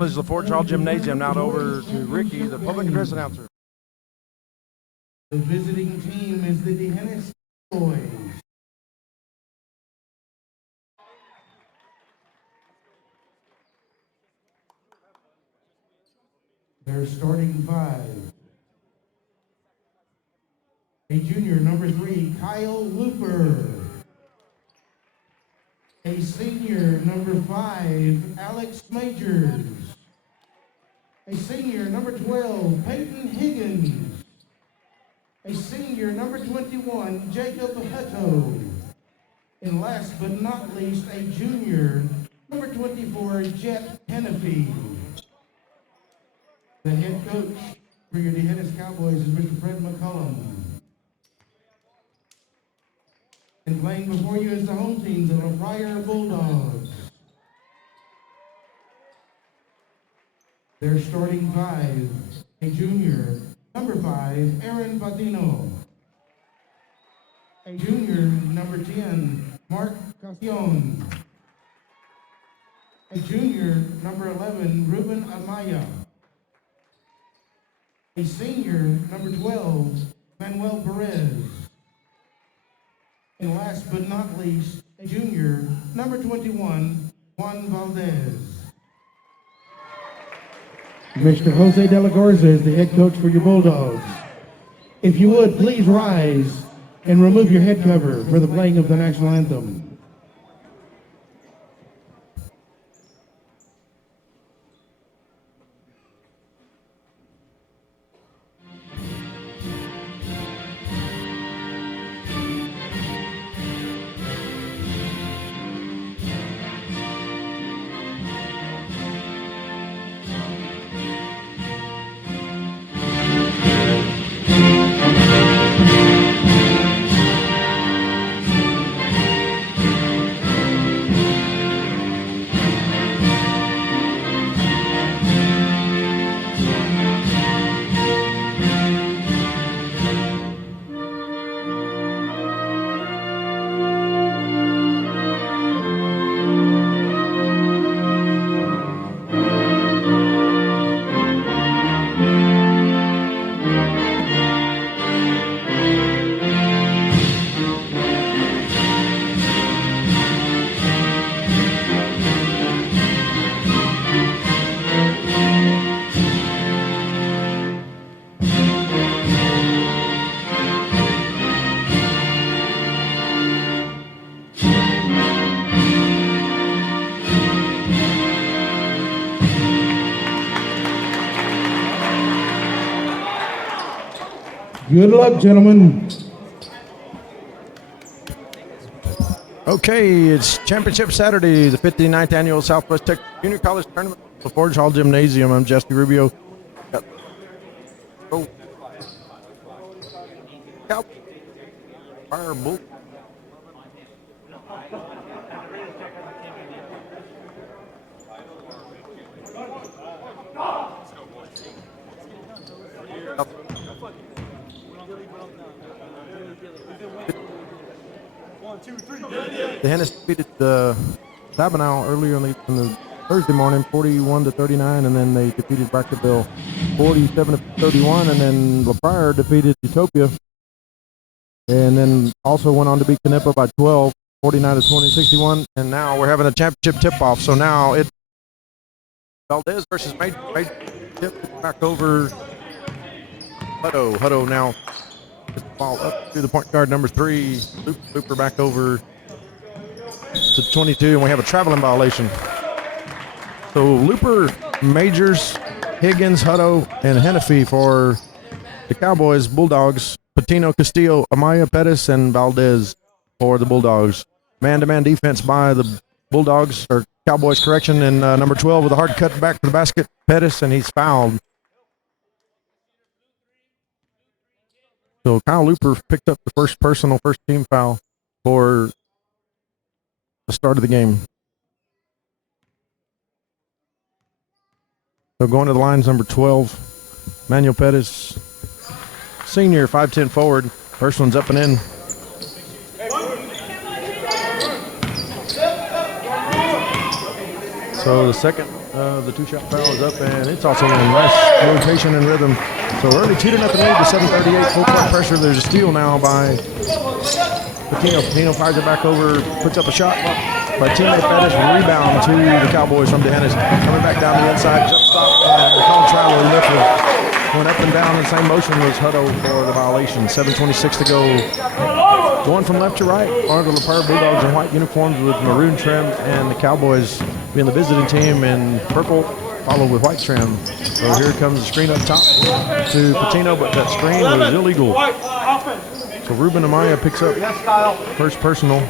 This is the Fort Charles Gymnasium. Now over to Ricky, the public address announcer. The visiting team is the Invitational Cowboys. Their starting five. A junior, number 3, Kyle Looper. A senior, number 5, Alex Majors. A senior, number 12, Peyton Higgins. A senior, number 21, Jacob Hutto. And last but not least, a junior, number 24, Jet Hennepy. The head coach for your Invitational Cowboys is Mr. Fred McCullum. And playing before you is the home team, the Pryor Bulldogs. Their starting five, a junior, number 5, Aaron Patino. A junior, number 10, Mark Castillon. A junior, number 11, Ruben Amaya. A senior, number 12, Manuel Pettis. And last but not least, a junior, number 21, Juan Valdez. Mr. Jose De La Garza is the head coach for your Bulldogs. If you would, please rise and remove your head cover for the playing of the national anthem. Good luck, gentlemen. Okay, it's Championship Saturday, the 59th Annual Southwest Texas Junior College Tournament at the Fort Hall Gymnasium. I'm Jesse Rubio. Oh. Pryor Bulldogs. The Hennis defeated the Sabinal earlier in the Thursday morning, 41-39, and then they defeated Brackettville 47-31, and then LaPryor defeated Utopia, and then also went on to beat Canepa by 12, 49-20, 61, and now we're having a championship tip-off. So now it's Valdez versus Major. Tip back over Hutto. Hutto now ball up to the point guard number 3. Looper back over to 22, and we have a traveling violation. So Looper, Majors, Higgins, Hutto, and Hennepy for the Cowboys. Bulldogs, Patino, Castillo, Amaya, Pettis, and Valdez for the Bulldogs. Man-to-man defense by the Bulldogs, or Cowboys, correction, and number 12 with a hard cut back to the basket, Pettis, and he's fouled. So Kyle Looper picked up the first team foul for the start of the game. So going to the lines, number 12, Manuel Pettis, senior, 5'10" forward. First one's up and in. So the second The two-shot foul is up, and it's also in nice rotation and rhythm. So early 2-0 lead to 7:38. Full court pressure. There's a steal now by Patino. Patino fires it back over, puts up a shot by teammate Pettis. Rebound to the Cowboys from DeHennis. Coming back down the inside, jump stop, and the call travel lifted. Going up and down in the same motion was Hutto for the violation. 7:26 to go. Going from left to right are the Pryor Bulldogs in white uniforms with maroon trim, and the Cowboys being the visiting team in purple, followed with white trim. So here comes the screen up top to Patino, but that screen was illegal. So Ruben Amaya picks up first personal.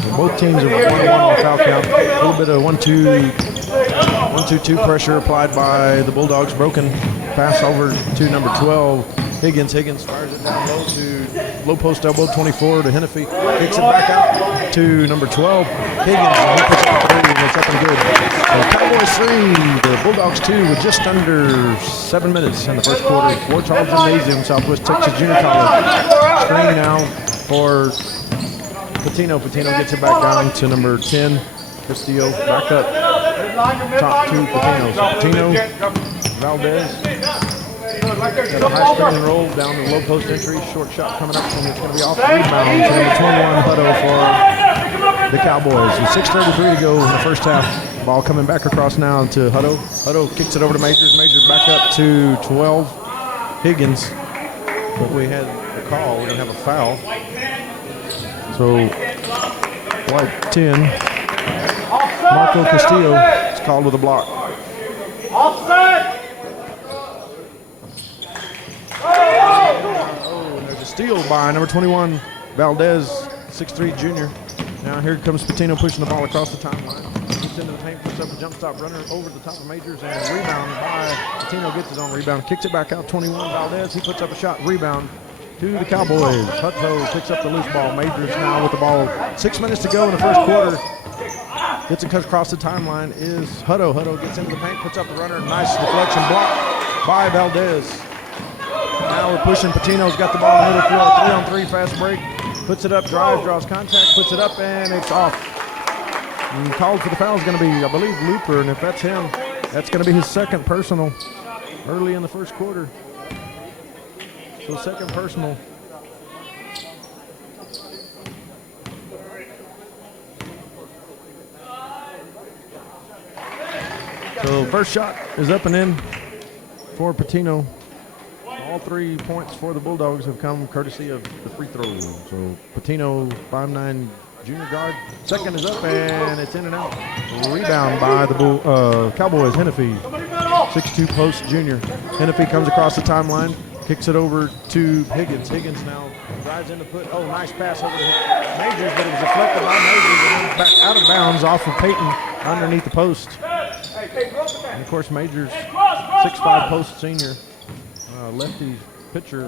So both teams are 1-1 on foul count. A little bit of 1-2 pressure applied by the Bulldogs. Broken pass over to number 12, Higgins. Higgins fires it down low to low post elbow 24 to Hennepy. Kicks it back out to number 12, Higgins. And he puts up 3, and it's up and good. The Cowboys 3, the Bulldogs 2 with just under 7 minutes in the first quarter. Fort Charles Gymnasium, Southwest Texas Junior College. Screen now for Patino. Patino gets it back down to number 10, Castillo. Back up. Top 2 Patino. So Patino, Valdez. Got a high screen and roll down the low post entry. Short shot coming up, and it's going to be off the rebound. So number 21 Hutto for the Cowboys. And 6:33 to go in the first half. Ball coming back across now to Hutto. Hutto kicks it over to Majors. Majors back up to 12 Higgins. But we had a call. We're going to have a foul. So white 10. Marco Castillo is called with a block. Offside! Oh, and there's a steal by number 21, Valdez, 6'3" junior. Now here comes Patino pushing the ball across the timeline. Gets into the paint, puts up a jump stop runner over the top of Majors, and rebound by Patino. Gets his own rebound, kicks it back out. 21 Valdez, he puts up a shot, rebound to the Cowboys. Hutto picks up the loose ball. Majors now with the ball. 6 minutes to go in the first quarter. Gets it across the timeline is Hutto. Hutto gets into the paint, puts up the runner. Nice deflection block by Valdez. Now we're pushing. Patino's got the ball in the middle floor. 3-on-3 fast break. Puts it up, drives, draws contact, puts it up, and it's off. And called for the foul is going to be, I believe, Looper, and if that's him, that's going to be his second personal early in the first quarter. So second personal. So first shot is up and in for Patino. All 3 points for the Bulldogs have come courtesy of the free throw. So Patino, 5'9" junior guard. Second is up and it's in and out. Rebound by the Cowboys, Hennepy. 6'2" post junior. Hennepy comes across the timeline, kicks it over to Higgins. Higgins now drives in to put, nice pass over to Majors, but it was deflected by Majors and back out of bounds off of Peyton underneath the post. And of course, Majors, 6'5" post senior, lefty pitcher,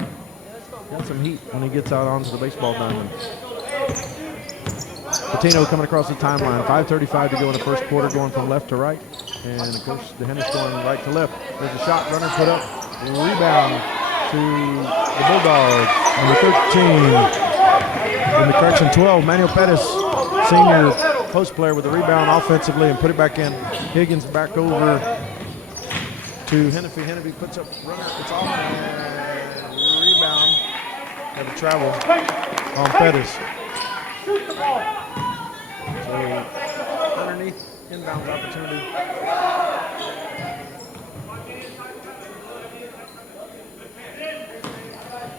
got some heat when he gets out onto the baseball diamond. Patino coming across the timeline. 5:35 to go in the first quarter, going from left to right. And of course, DeHennis going right to left. There's a shot, runner put up, rebound to the Bulldogs. Number 13, 12, Manuel Pettis, senior post player with the rebound offensively and put it back in. Higgins back over to Hennepy. Hennepy puts up runner. It's off and rebound. Have a travel on Pettis. So underneath inbound opportunity.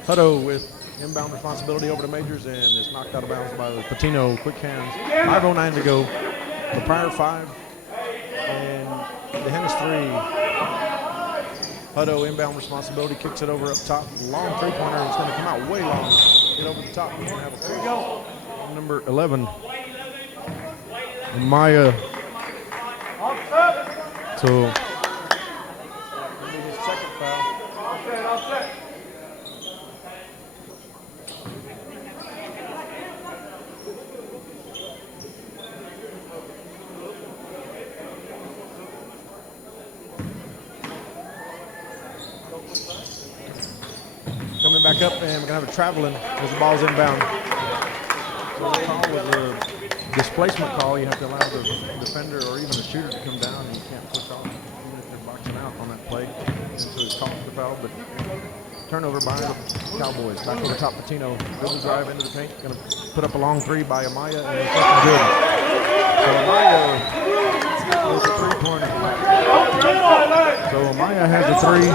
Hutto with inbound responsibility over to Majors and is knocked out of bounds by Patino. Quick hands. 5:09 to go. The Pryor 5 and the Hennis 3. Hutto inbound responsibility, kicks it over up top. Long three-pointer. It's going to come out way long. Get over the top. We're going to have a free go. Number 11. Maya. So, his second foul. Coming back up, and we're going to have a traveling as the ball's inbound. So the call was a displacement call. You have to allow the defender or even the shooter to come down, and you can't push off even if they're boxing out on that play. And so it's called the foul, but turnover by the Cowboys. Back over top, Patino. Dribble drive into the paint. Going to put up a long three by Amaya, and it's looking good. So Amaya with the three-pointer. So Amaya has a three.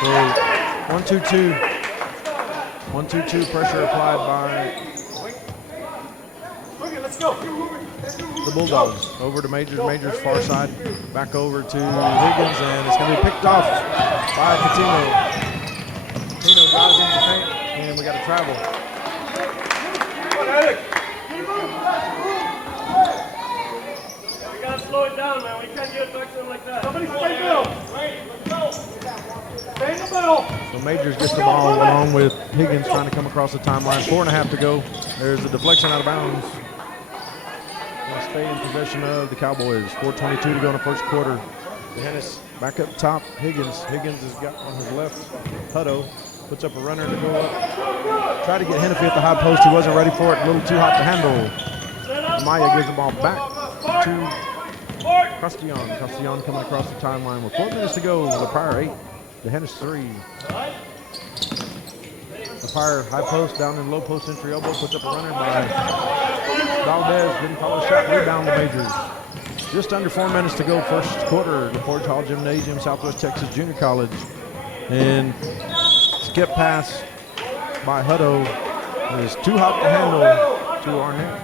So 1-2-2. 1-2-2 pressure applied by the Bulldogs. Over to Majors. Majors far side. Back over to Higgins, and it's going to be picked off by Coutinho. Coutinho drives into the paint, and we got to travel. We got to slow it down, man. We can't get back to them like that. Somebody stay middle. Let's go. Stay in the middle. So Majors gets the ball along with Higgins trying to come across the timeline. 4.5 to go. There's a deflection out of bounds. They'll stay in possession of the Cowboys. 4:22 to go in the first quarter. Hennis back up top. Higgins. Higgins has got on his left. Hutto puts up a runner to go up. Try to get Hennepy at the high post. He wasn't ready for it. A little too hot to handle. Maya gives the ball back to Castellon. Castellon coming across the timeline with 4 minutes to go. The Pryor 8. The Hennis 3. The Pryor high post down in low post entry elbow. Puts up a runner by Valdez. Didn't follow the shot. Rebound to Majors. Just under 4 minutes to go, first quarter. The Forge Hall Gymnasium, Southwest Texas Junior College. And skip pass by Hutto is too hot to handle to Arnett.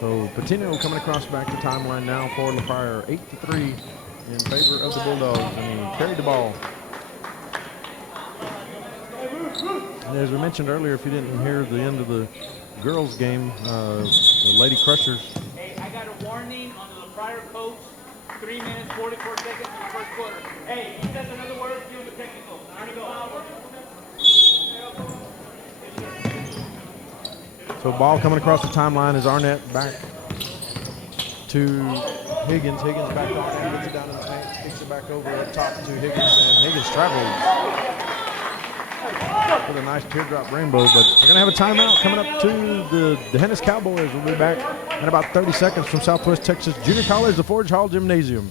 So Patino coming across back the timeline now for LaPryor. 8-3 in favor of the Bulldogs, and he carried the ball. And as we mentioned earlier, if you didn't hear the end of the girls' game, the Lady Crushers. Hey, I got a warning on the LaPryor coach. 3 minutes, 44 seconds in the first quarter. Hey, he says another word, give him a technical. I already go. So ball coming across the timeline is Arnett back to Higgins. Higgins back on and gets it down in the paint. Kicks it back over up top to Higgins, and Higgins travels with a nice teardrop rainbow. But we're going to have a timeout coming up to the Hennis Cowboys. We'll be back in about 30 seconds from Southwest Texas Junior College, the Forge Hall Gymnasium.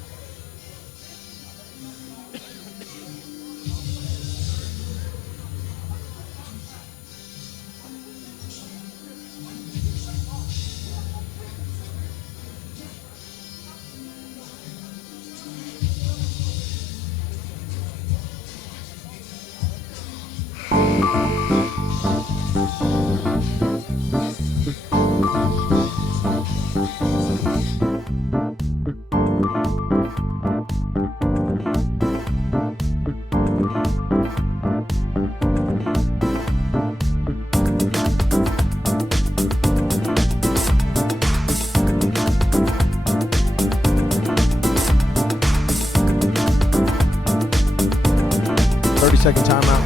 Second timeout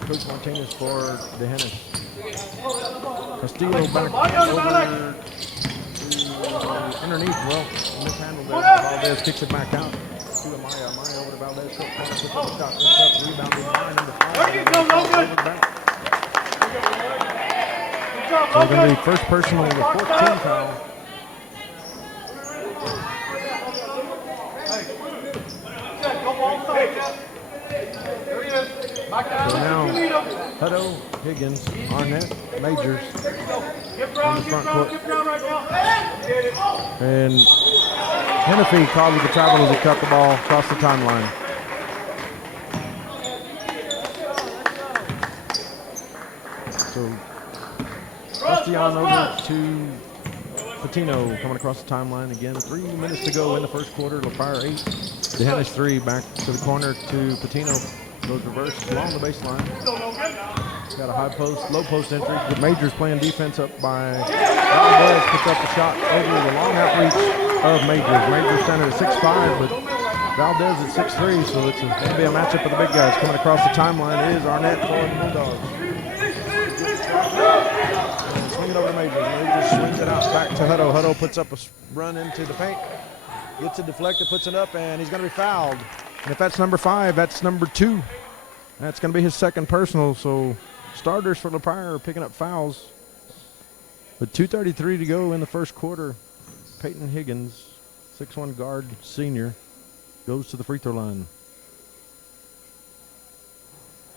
by Coach Martinez for the Hennis. Castillo back over to underneath. Well, mishandled there. Valdez kicks it back out to Amaya. Amaya over to Valdez. Short pass, puts up the shot, puts up, rebounded behind him. So going to be first personal, the 14 foul. So now, Hutto, Higgins, Arnett, Majors in the front court. And Hennepy causes the travel as he cut the ball across the timeline. So, Castellon over to Patino coming across the timeline again. 3 minutes to go in the first quarter. LaPryor 8. The Hennis 3 back to the corner to Patino. Goes reverse along the baseline. Got a high post, low post entry. The Majors playing defense up by Valdez. Puts up the shot over the long half reach of Majors. Majors standing at 6'5", but Valdez at 6'3", so it's going to be a matchup of the big guys. Coming across the timeline is Arnett for the Bulldogs. And swing it over to Majors. Majors swings it out back to Hutto. Hutto puts up a run into the paint. Gets it deflected, puts it up, and he's going to be fouled. And if that's number 5, that's number 2. That's going to be his second personal, so starters for LaPryor are picking up fouls. With 2:33 to go in the first quarter, Peyton Higgins, 6'1" guard senior, goes to the free throw line.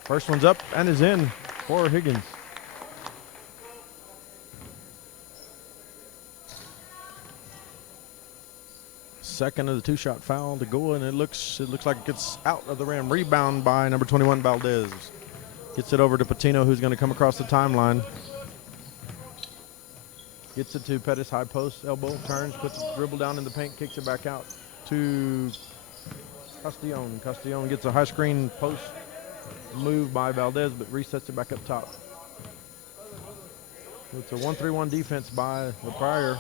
First one's up and is in for Higgins. Second of the two-shot foul to go, and it looks like it gets out of the rim. Rebound by number 21, Valdez. Gets it over to Patino, who's going to come across the timeline. Gets it to Pettis, high post, elbow, turns, puts the dribble down in the paint, kicks it back out to Castellon. Castellon gets a high screen post move by Valdez, but resets it back up top. It's a 1-3-1 defense by LaPryor,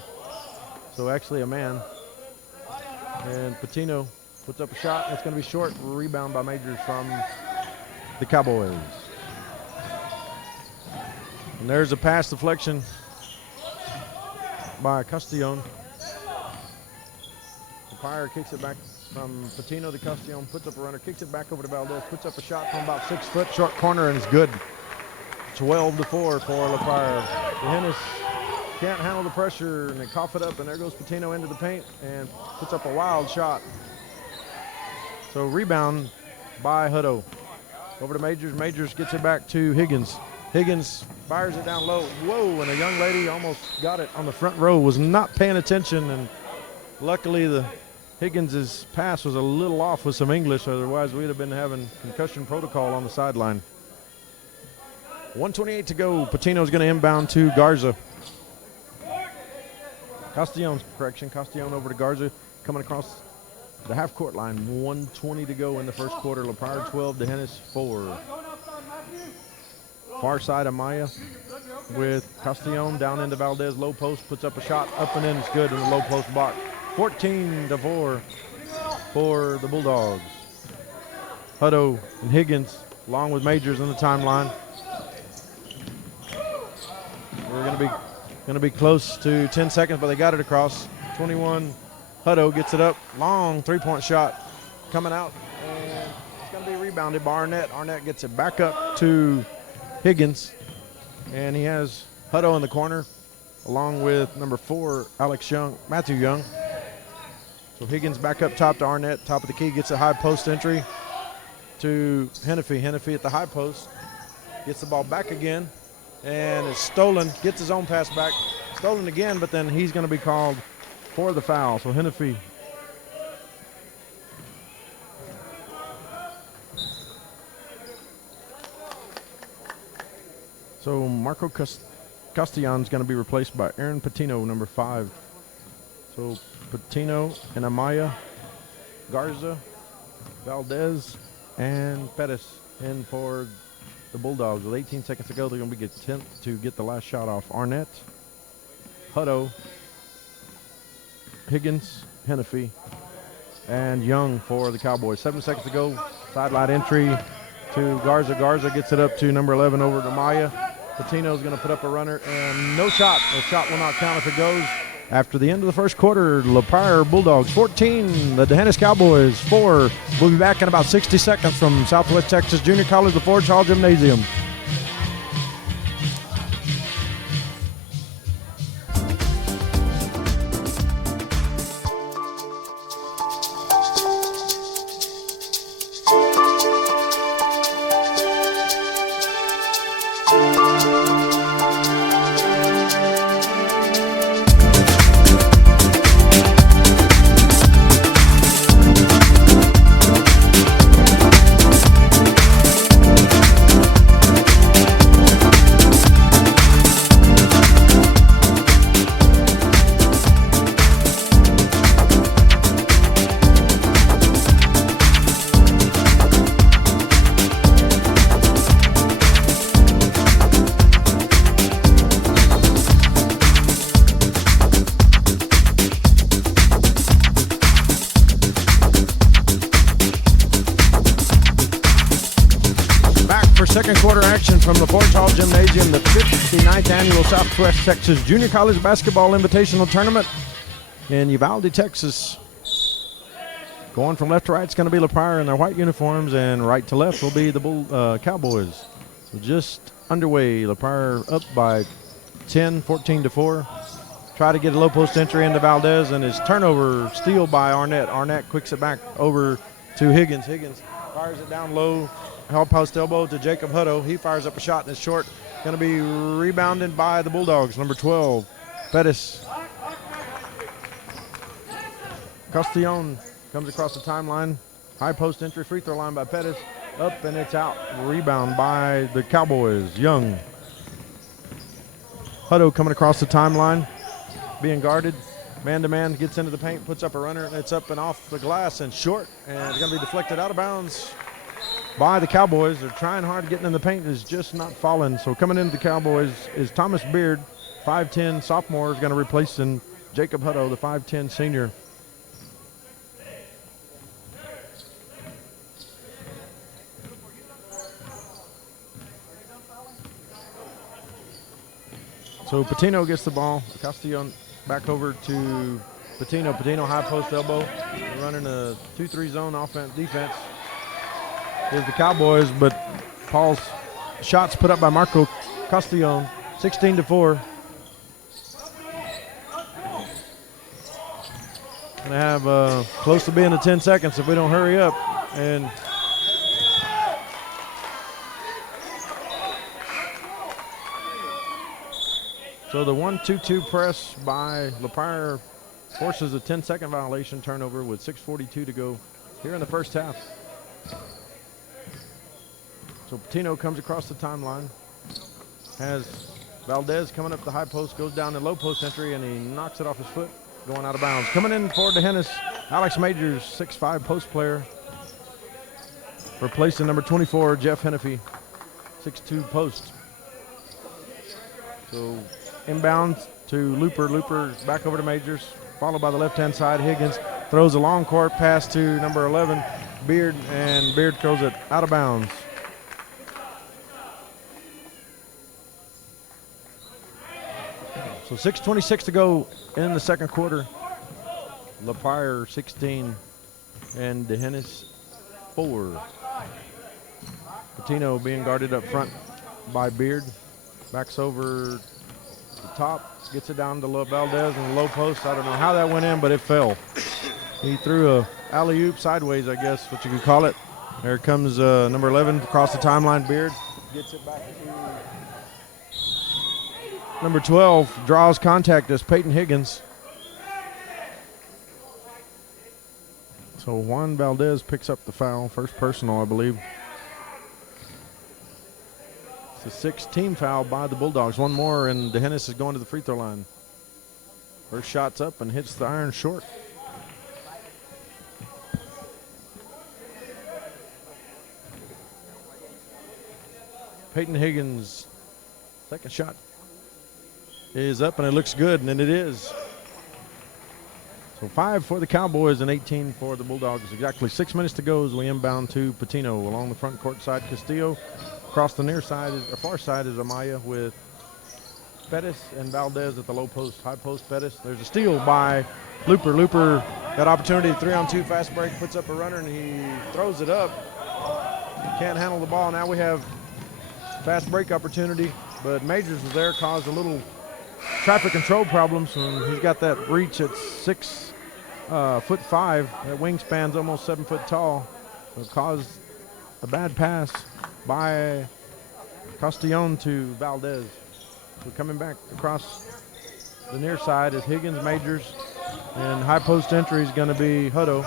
so actually a man. And Patino puts up a shot. It's going to be short. Rebound by Majors from the Cowboys. And there's a pass deflection by Castellon. LaPryor kicks it back from Patino to Castellon, puts up a runner, kicks it back over to Valdez, puts up a shot from about 6 foot, short corner, and it's good. 12-4 for LaPryor. Hennis can't handle the pressure, and they cough it up, and there goes Patino into the paint and puts up a wild shot. So rebound by Hutto. Over to Majors. Majors gets it back to Higgins. Higgins fires it down low. Whoa, and a young lady almost got it on the front row, was not paying attention, and luckily the Higgins' pass was a little off with some English, otherwise we'd have been having concussion protocol on the sideline. 1:28 to go. Patino's going to inbound to Garza. Castellon's correction. Castellon over to Garza, coming across the half-court line. 1:20 to go in the first quarter. LaPryor 12, Dehennis 4. Far side, Amaya with Castellon down into Valdez. Low post, puts up a shot, up and in. It's good in the low post block. 14-4 for the Bulldogs. Hutto and Higgins, along with Majors on the timeline. We're going to be close to 10 seconds, but they got it across. 21, Hutto gets it up. Long three-point shot coming out, and it's going to be rebounded by Arnett. Arnett gets it back up to Higgins, and he has Hutto in the corner, along with number 4, Matthew Young. So Higgins back up top to Arnett, top of the key, gets a high post entry to Hennefy. Hennefy at the high post, gets the ball back again, and it's stolen, gets his own pass back, stolen again, but then he's going to be called for the foul. So Hennefy. So Marco Castellon's going to be replaced by Aaron Patino, number 5. So Patino and Amaya, Garza, Valdez, and Pettis in for the Bulldogs. With 18 seconds to go, they're going to be attempt to get the last shot off. Arnett, Hutto, Higgins, Hennefy, and Young for the Cowboys. 7 seconds to go. Sideline entry to Garza. Garza gets it up to number 11 over to Amaya. Patino's going to put up a runner, and no shot. The shot will not count if it goes. After the end of the first quarter, LaPryor Bulldogs 14, the Dehennis Cowboys 4. We'll be back in about 60 seconds from Southwest Texas Junior College, the Forge Hall Gymnasium. Second quarter action from the Forge Hall Gymnasium, the 59th annual Southwest Texas Junior College Basketball Invitational Tournament in Uvalde, Texas. Going from left to right, it's going to be LaPryor in their white uniforms, and right to left will be the Cowboys. So just underway. LaPryor up by 10, 14-4. Try to get a low post entry into Valdez, and his turnover steal by Arnett. Arnett quicks it back over to Higgins. Higgins fires it down low, help post elbow to Jacob Hutto. He fires up a shot, and it's short. Going to be rebounded by the Bulldogs, number 12, Pettis. Castillon comes across the timeline. High post entry, free throw line by Pettis. Up, and it's out. Rebound by the Cowboys, Young. Hutto coming across the timeline, being guarded. Man-to-man, gets into the paint, puts up a runner, and it's up and off the glass and short. And it's going to be deflected out of bounds by the Cowboys. They're trying hard, getting in the paint, is just not falling. So coming into the Cowboys is Thomas Beard, 5'10", sophomore, is going to replace Jacob Hutto, the 5'10", senior. So Patino gets the ball. Castillon back over to Patino. Patino high post elbow. They're running a 2-3 zone defense. Here's the Cowboys, but Paul's shots put up by Marco Castillon, 16-4. Gonna have close to being to 10 seconds if we don't hurry up. And so the 1-2-2 press by LaPryor forces a 10-second violation turnover with 6:42 to go here in the first half. So Patino comes across the timeline, has Valdez coming up the high post, goes down the low post entry, and he knocks it off his foot, going out of bounds. Coming in for DeHennis, Alex Majors, 6'5" post player, replacing number 24, Jeff Hennefy, 6'2" post. So inbound to Looper. Looper back over to Majors, followed by the left-hand side. Higgins throws a long court pass to number 11, Beard, and Beard throws it out of bounds. So 6:26 to go in the second quarter. LaPryor 16 and DeHennis 4. Patino being guarded up front by Beard. Backs over the top, gets it down to Valdez in the low post. I don't know how that went in, but it fell. He threw a alley-oop sideways, I guess, what you could call it. There comes number 11 across the timeline. Beard gets it back to number 12, draws contact as Peyton Higgins. So Juan Valdez picks up the foul, first personal, I believe. It's a 6-team foul by the Bulldogs. One more, and DeHennis is going to the free throw line. First shot's up and hits the iron short. Peyton Higgins, second shot is up, and it looks good, and it is. So 5 for the Cowboys and 18 for the Bulldogs. Exactly 6 minutes to go as we inbound to Patino. Along the front court side, Castillo. Across the near side, or far side, is Amaya with Pettis and Valdez at the low post. High post, Pettis. There's a steal by Looper. Looper got opportunity, 3-on-2 fast break, puts up a runner, and he throws it up. Can't handle the ball. Now we have fast break opportunity, but Majors was there, caused a little traffic control problems, and he's got that reach at 6'5". That wingspan's almost 7 foot tall. So it caused a bad pass by Castillon to Valdez. So coming back across the near side is Higgins, Majors, and high post entry is going to be Hutto.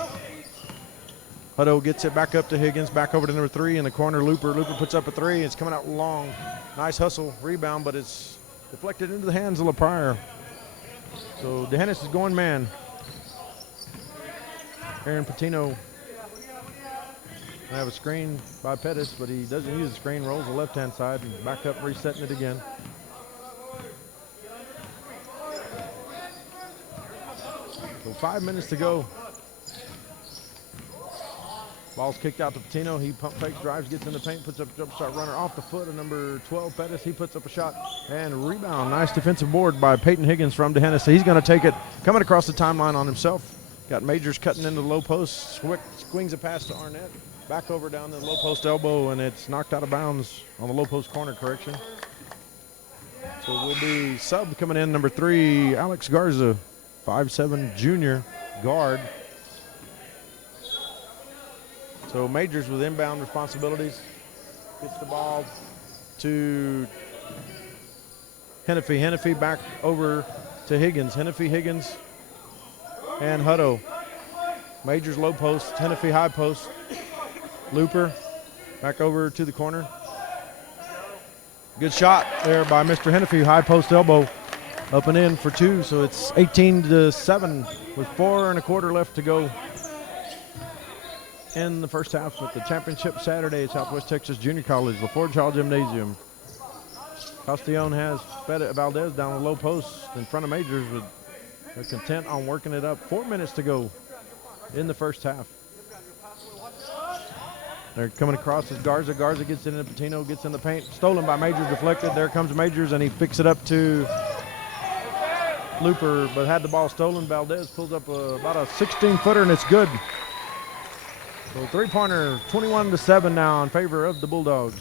Hutto gets it back up to Higgins, back over to number 3 in the corner. Looper puts up a 3. It's coming out long. Nice hustle, rebound, but it's deflected into the hands of LaPryor. So DeHennis is going man. Aaron Patino. I have a screen by Pettis, but he doesn't use the screen. Rolls the left-hand side and back up, resetting it again. So 5 minutes to go. Ball's kicked out to Patino. He pump fakes, drives, gets in the paint, puts up a jump shot runner off the foot of number 12, Pettis. He puts up a shot and rebound. Nice defensive board by Peyton Higgins from DeHennis. So he's going to take it, coming across the timeline on himself. Got Majors cutting into the low post, swings a pass to Arnett. Back over down the low post elbow, and it's knocked out of bounds on the low post corner, correction. So we'll be sub coming in, number 3, Alex Garza, 5'7" junior guard. So Majors with inbound responsibilities. Gets the ball to Hennepy. Hennepy back over to Higgins. Hennepy, Higgins, and Hutto. Majors low post, Hennepy high post. Looper back over to the corner. Good shot there by Mr. Hennepy, high post elbow, up and in for 2. So it's 18-7 with 4 1/4 left to go in the first half at the championship Saturday at Southwest Texas Junior College, LaForge Hall Gymnasium. Castellon has Valdez down the low post in front of Majors, with they're content on working it up. 4 minutes to go in the first half. They're coming across as Garza. Garza gets in, and Patino gets in the paint. Stolen by Majors, deflected. There comes Majors, and he picks it up to Looper, but had the ball stolen. Valdez pulls up about a 16-footer, and it's good. So three-pointer, 21-7 now in favor of the Bulldogs.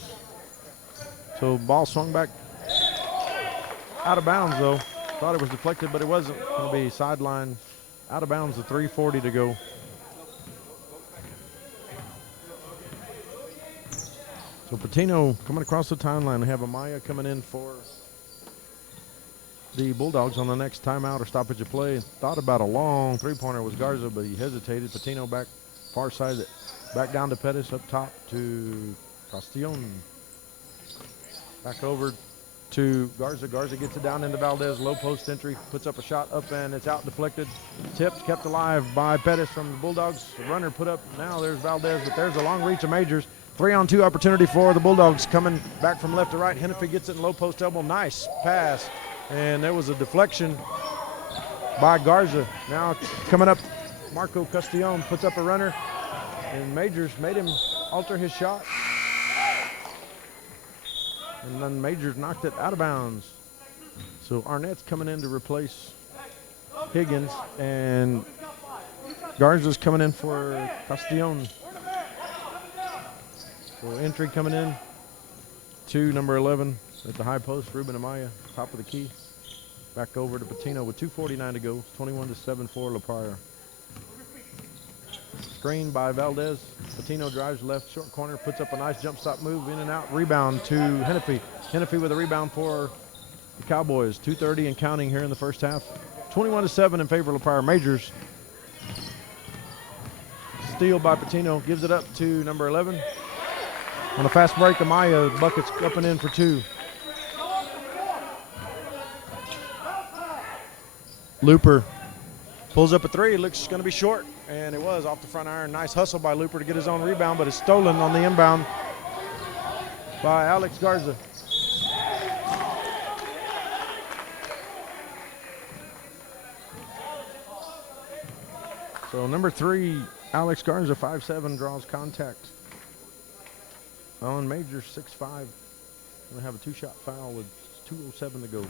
So ball swung back out of bounds, though. Thought it was deflected, but it wasn't. Going to be sideline out of bounds with 3:40 to go. So Patino coming across the timeline. They have Amaya coming in for the Bulldogs on the next timeout or stoppage of play. Thought about a long three-pointer was Garza, but he hesitated. Patino back far side, back down to Pettis, up top to Castellon. Back over to Garza. Garza gets it down into Valdez, low post entry, puts up a shot up, and it's out, deflected. Tipped, kept alive by Pettis from the Bulldogs. The runner put up, now there's Valdez, but there's a long reach of Majors. 3-on-2 opportunity for the Bulldogs coming back from left to right. Hennepy gets it in low post elbow. Nice pass. And there was a deflection by Garza. Now coming up, Marco Castellon puts up a runner. And Majors made him alter his shot. And then Majors knocked it out of bounds. So Arnett's coming in to replace Higgins. And Garza's coming in for Castellon. So entry coming in to number 11 at the high post, Ruben Amaya, top of the key. Back over to Patino with 2:49 to go, 21-7 for La Pryor. Screen by Valdez. Patino drives left, short corner, puts up a nice jump stop move, in and out, rebound to Hennepy. Hennepy with a rebound for the Cowboys. 2:30 and counting here in the first half. 21-7 in favor of La Pryor. Majors. Steal by Patino, gives it up to number 11. On a fast break, Amaya, buckets up and in for 2. Looper pulls up a 3, looks going to be short, and it was off the front iron. Nice hustle by Looper to get his own rebound, but it's stolen on the inbound by Alex Garza. So number 3, Alex Garza, 5'7", draws contact on Major, 6'5". Going to have a 2-shot foul with 2:07 to go.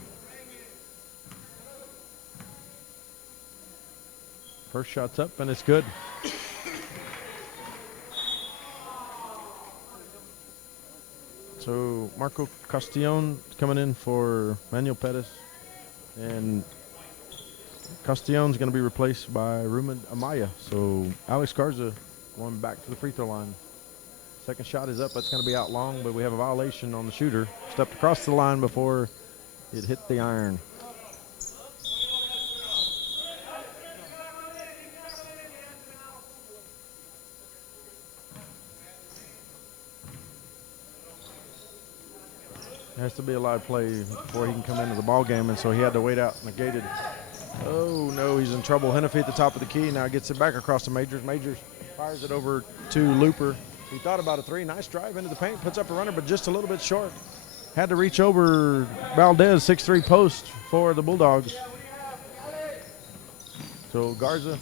First shot's up, and it's good. So Marco Castellon coming in for Manuel Pettis. And Castellon's going to be replaced by Ruben Amaya. So Alex Garza going back to the free throw line. Second shot is up. That's going to be out long, but we have a violation on the shooter. Stepped across the line before it hit the iron. It has to be a live play before he can come into the ball game, and so he had to wait out negated. Oh, no, he's in trouble. Hennepy at the top of the key. Now gets it back across to Majors. Majors fires it over to Looper. He thought about a 3. Nice drive into the paint. Puts up a runner, but just a little bit short. Had to reach over Valdez, 6'3" post for the Bulldogs. So Garza.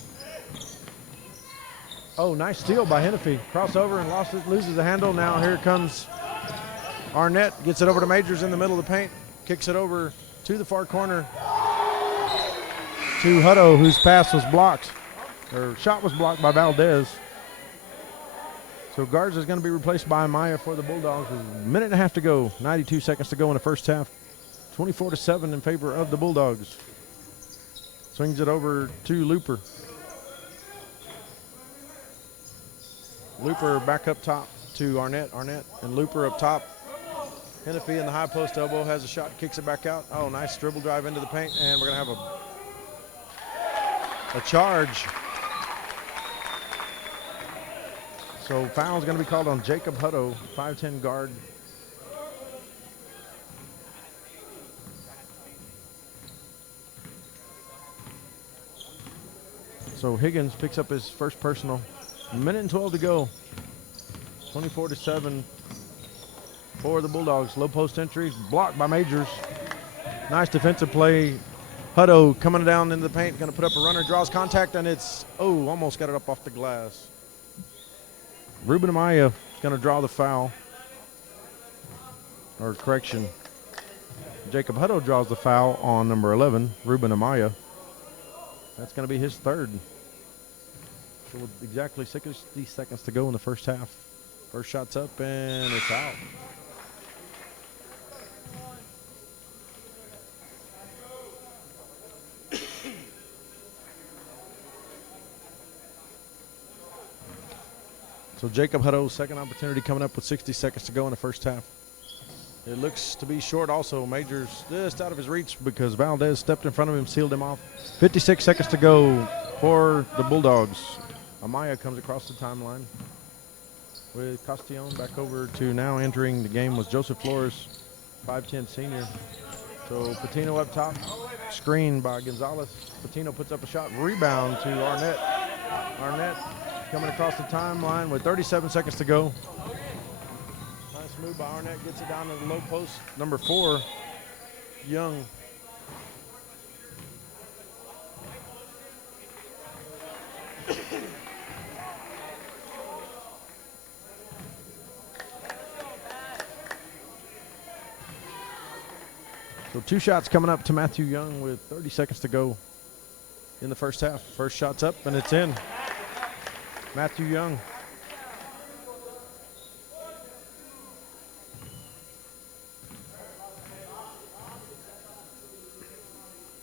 Oh, nice steal by Hennepy. Crossover and loses the handle. Now here comes Arnett. Gets it over to Majors in the middle of the paint. Kicks it over to the far corner to Hutto, whose pass was blocked. Her shot was blocked by Valdez. So Garza is going to be replaced by Amaya for the Bulldogs. With a minute and a half to go. 92 seconds to go in the first half. 24-7 in favor of the Bulldogs. Swings it over to Looper. Looper back up top to Arnett. Arnett and Looper up top. Hennepy in the high post elbow has a shot, kicks it back out. Oh, nice dribble drive into the paint, and we're going to have a charge. So foul is going to be called on Jacob Hutto, 5'10" guard. So Higgins picks up his first personal. A minute and 12 to go. 24-7 for the Bulldogs. Low post entry blocked by Majors. Nice defensive play. Hutto coming down into the paint, going to put up a runner, draws contact, and it's, almost got it up off the glass. Ruben Amaya is going to draw the foul. Or correction, Jacob Hutto draws the foul on number 11, Ruben Amaya. That's going to be his third. So with exactly 60 seconds to go in the first half. First shot's up and it's out. So Jacob Hutto's second opportunity coming up with 60 seconds to go in the first half. It looks to be short also. Majors just out of his reach because Valdez stepped in front of him, sealed him off. 56 seconds to go for the Bulldogs. Amaya comes across the timeline with Castillon back over to now entering the game was Joseph Flores, 5'10" senior. So Patino up top, screen by Gonzalez. Patino puts up a shot, rebound to Arnett. Arnett coming across the timeline with 37 seconds to go. Nice move by Arnett, gets it down to the low post. Number 4, Young. So 2 shots coming up to Matthew Young with 30 seconds to go in the first half. First shot's up and it's in. Matthew Young.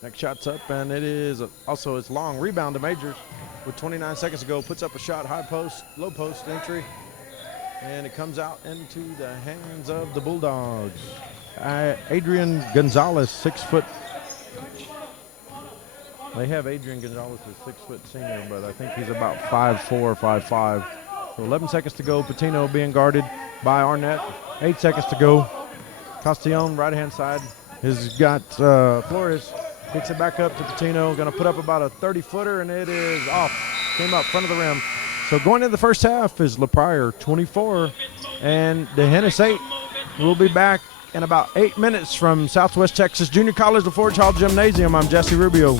Next shot's up and it is also it's long. Rebound to Majors with 29 seconds to go. Puts up a shot, high post, low post entry. And it comes out into the hands of the Bulldogs. Adrian Gonzalez, 6 foot. They have Adrian Gonzalez as 6 foot senior, but I think he's about 5'4", 5'5". So 11 seconds to go. Patino being guarded by Arnett. 8 seconds to go. Castillon, right hand side, has got Flores. Kicks it back up to Patino. Going to put up about a 30-footer, and it is off. Came up front of the rim. So going into the first half is LaPryor, 24, and the Hennis 8. We'll be back in about 8 minutes from Southwest Texas Junior College, the Forge Hall Gymnasium. I'm Jesse Rubio.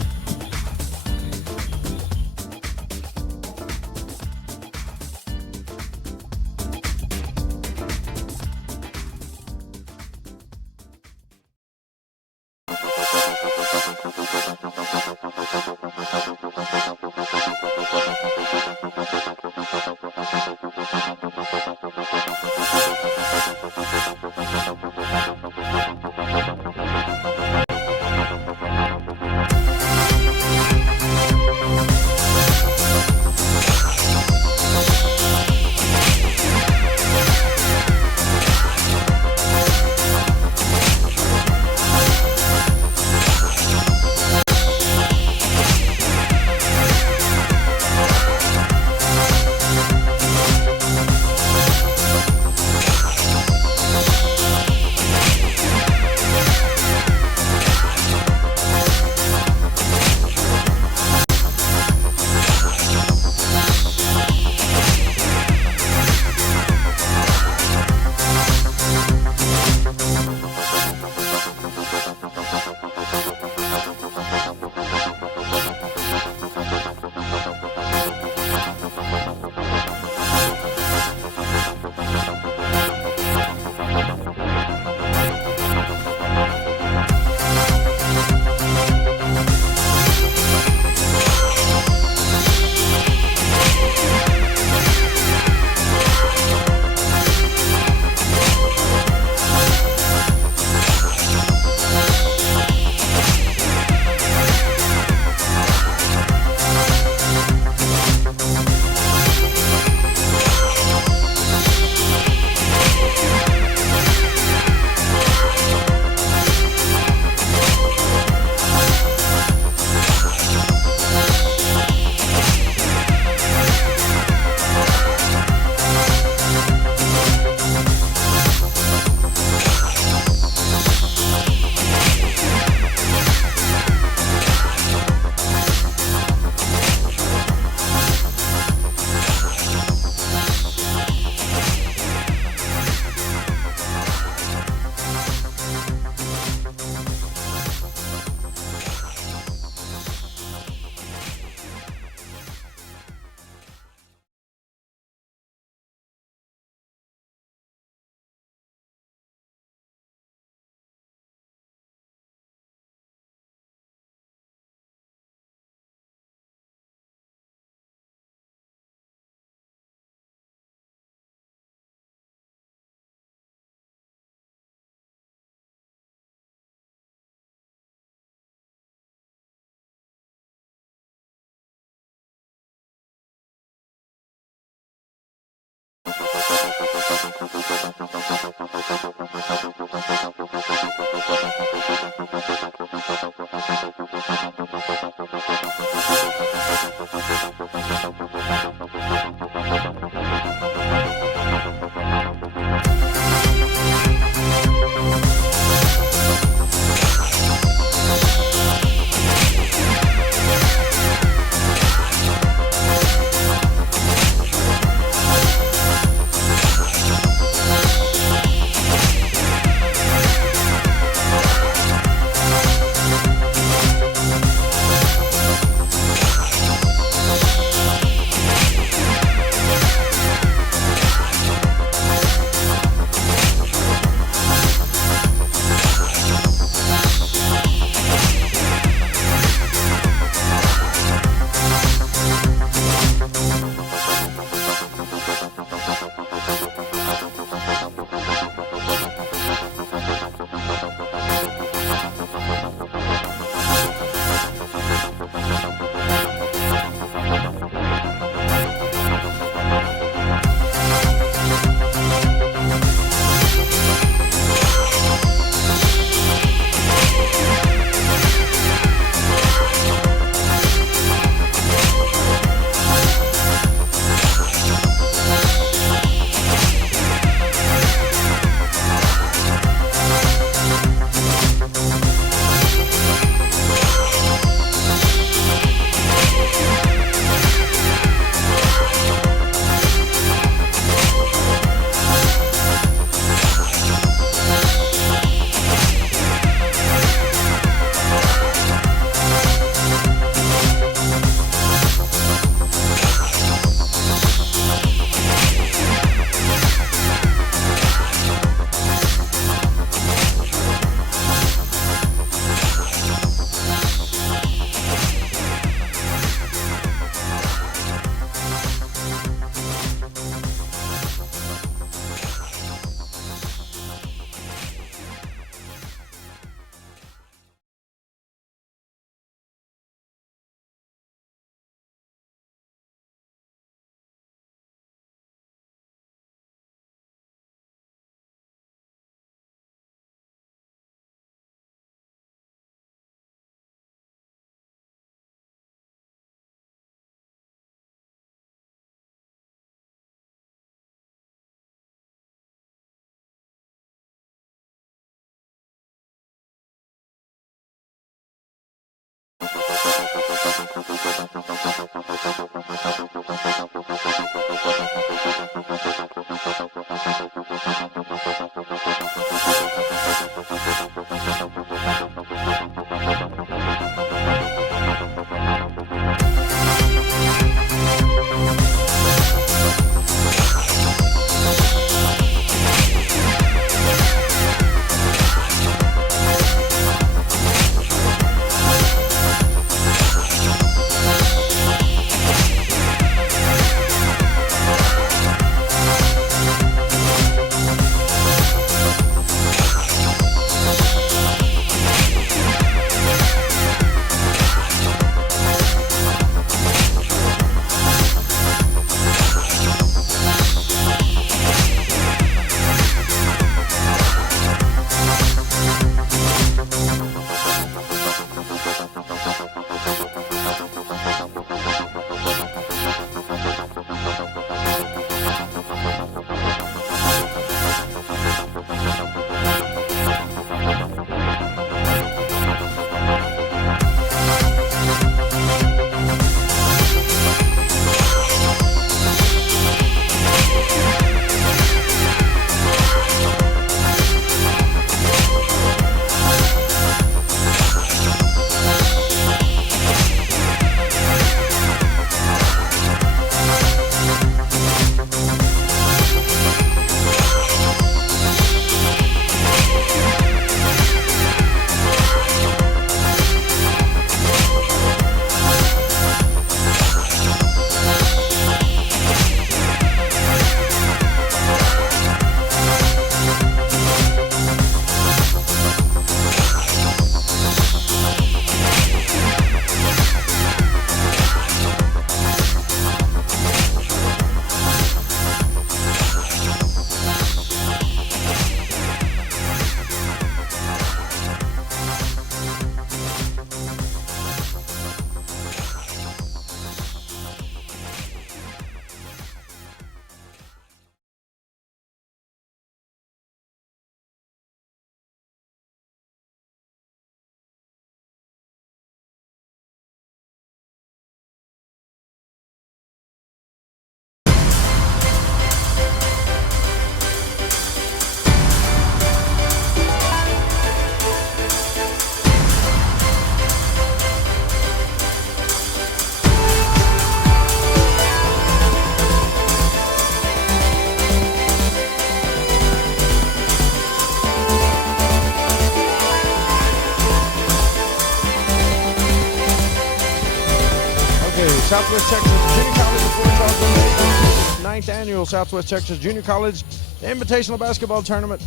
Southwest Texas Junior College before it's all the 9th annual Southwest Texas Junior College Invitational Basketball Tournament.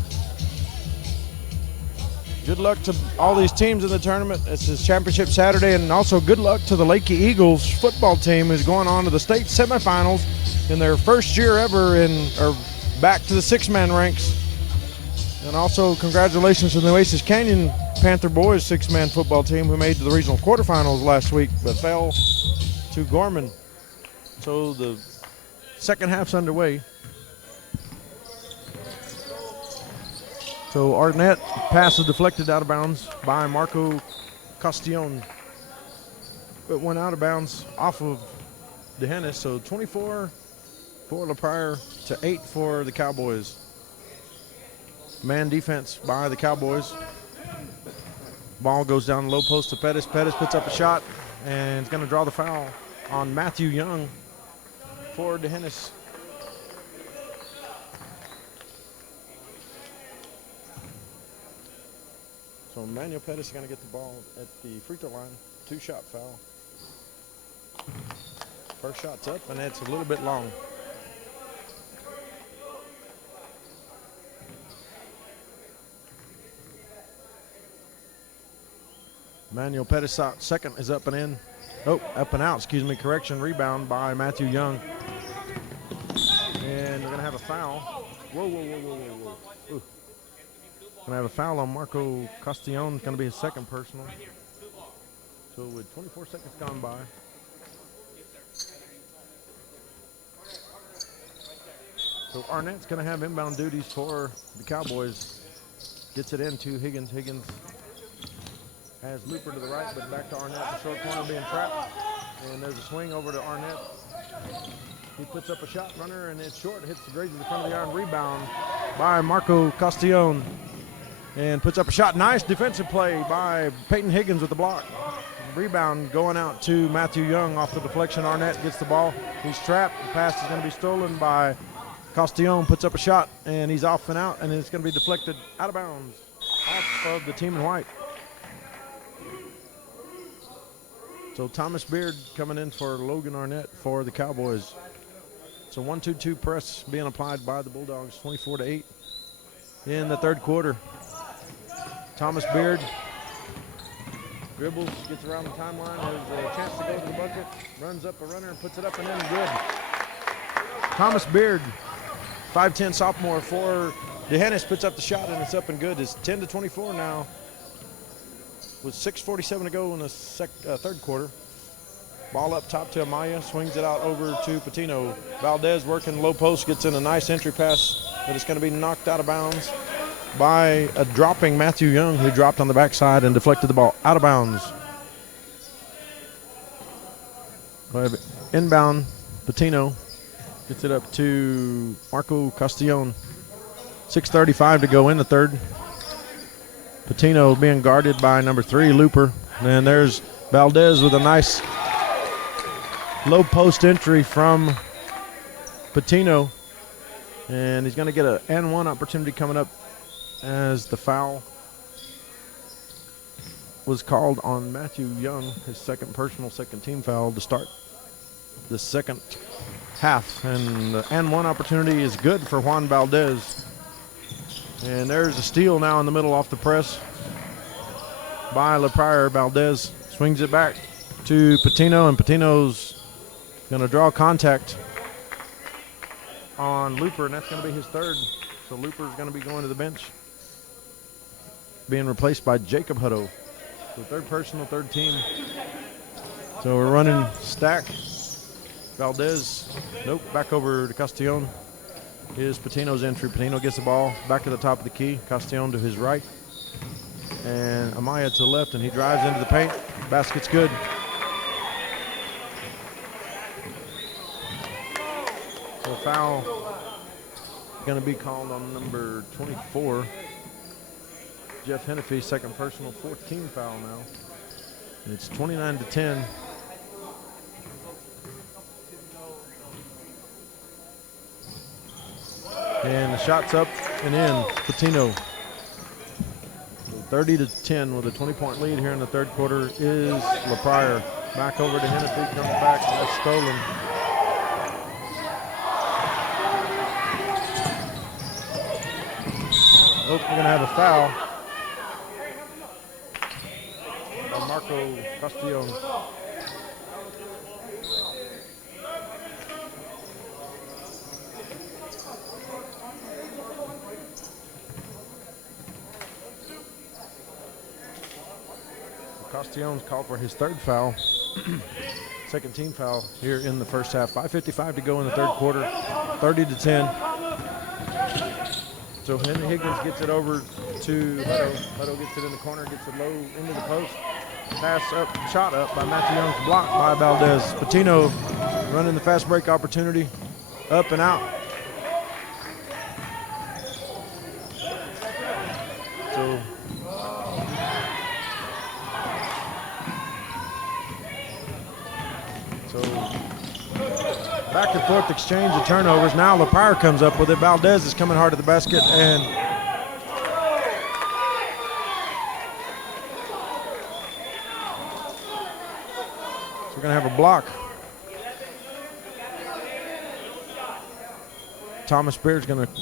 Good luck to all these teams in the tournament. This is Championship Saturday, and also good luck to the Lakey Eagles football team who's going on to the state semifinals in their first year ever or back to the 6-man ranks. And also congratulations to the Oasis Canyon Panther boys 6-man football team who made the regional quarterfinals last week but fell to Gorman. So the second half's underway. So Arnett pass is deflected out of bounds by Marco Castillon. It went out of bounds off of DeHennis. So 24 for LaPryor to 8 for the Cowboys. Man defense by the Cowboys. Ball goes down low post to Pettis. Pettis puts up a shot and is going to draw the foul on Matthew Young for DeHennis. So Manuel Pettis is going to get the ball at the free throw line. 2-shot foul. First shot's up, and it's a little bit long. Manuel Pettis second is up and in. Oh, up and out, excuse me, correction. Rebound by Matthew Young. And we're going to have a foul. Whoa. Ooh. Going to have a foul on Marco Castillon. It's going to be his second personal. So with 24 seconds gone by. So Arnett's going to have inbound duties for the Cowboys. Gets it into Higgins. Higgins has Looper to the right, but back to Arnett. The short corner being trapped. And there's a swing over to Arnett. He puts up a shot runner, and it's short. Hits the grades of the front of the iron. Rebound by Marco Castillon. And puts up a shot. Nice defensive play by Peyton Higgins with the block. Rebound going out to Matthew Young off the deflection. Arnett gets the ball. He's trapped. The pass is going to be stolen by Castillon. Puts up a shot, and he's off and out, and it's going to be deflected out of bounds off of the team in white. So Thomas Beard coming in for Logan Arnett for the Cowboys. So 1-2-2 press being applied by the Bulldogs, 24-8 in the third quarter. Thomas Beard dribbles, gets around the timeline, has a chance to go to the bucket, runs up a runner and puts it up and in, good. Thomas Beard, 5'10 sophomore for DeHennis, puts up the shot and it's up and good. It's 10-24 now with 6:47 to go in the third quarter. Ball up top to Amaya, swings it out over to Patino. Valdez working low post, gets in a nice entry pass, but it's going to be knocked out of bounds by a dropping Matthew Young, who dropped on the backside and deflected the ball out of bounds. Inbound, Patino gets it up to Marco Castillon. 6:35 to go in the third. Patino being guarded by number 3, Looper. And there's Valdez with a nice low post entry from Patino. And he's going to get an and-one opportunity coming up as the foul was called on Matthew Young, his second personal, second team foul to start the second half. And the and-one opportunity is good for Juan Valdez. And there's a steal now in the middle off the press by LaPryor. Valdez swings it back to Patino, and Patino's going to draw contact on Looper, and that's going to be his third. So Looper's going to be going to the bench, being replaced by Jacob Hutto. So third personal, third team. So we're running stack. Valdez, nope, back over to Castillon. Here's Patino's entry. Patino gets the ball back to the top of the key. Castillon to his right. And Amaya to the left, and he drives into the paint. Basket's good. So foul going to be called on number 24. Jeff Hennefy, second personal, 14 foul now. And it's 29-10. And the shot's up and in. Patino. 30-10 with a 20-point lead here in the third quarter is LaPryor. Back over to Hennessy, comes back, that's stolen. Oh, we're going to have a foul. Marco Castellon. Castellon's called for his third foul. Second team foul here in the first half. 5:55 to go in the third quarter. 30-10. So Henry Higgins gets it over to Hutto. Hutto gets it in the corner, gets it low into the post. Pass up, shot up by Matthew Young's blocked by Valdez. Patino running the fast break opportunity. Up and out. So back and forth exchange of turnovers. Now LaPryor comes up with it. Valdez is coming hard at the basket, and we're going to have a block. Thomas Beard's going to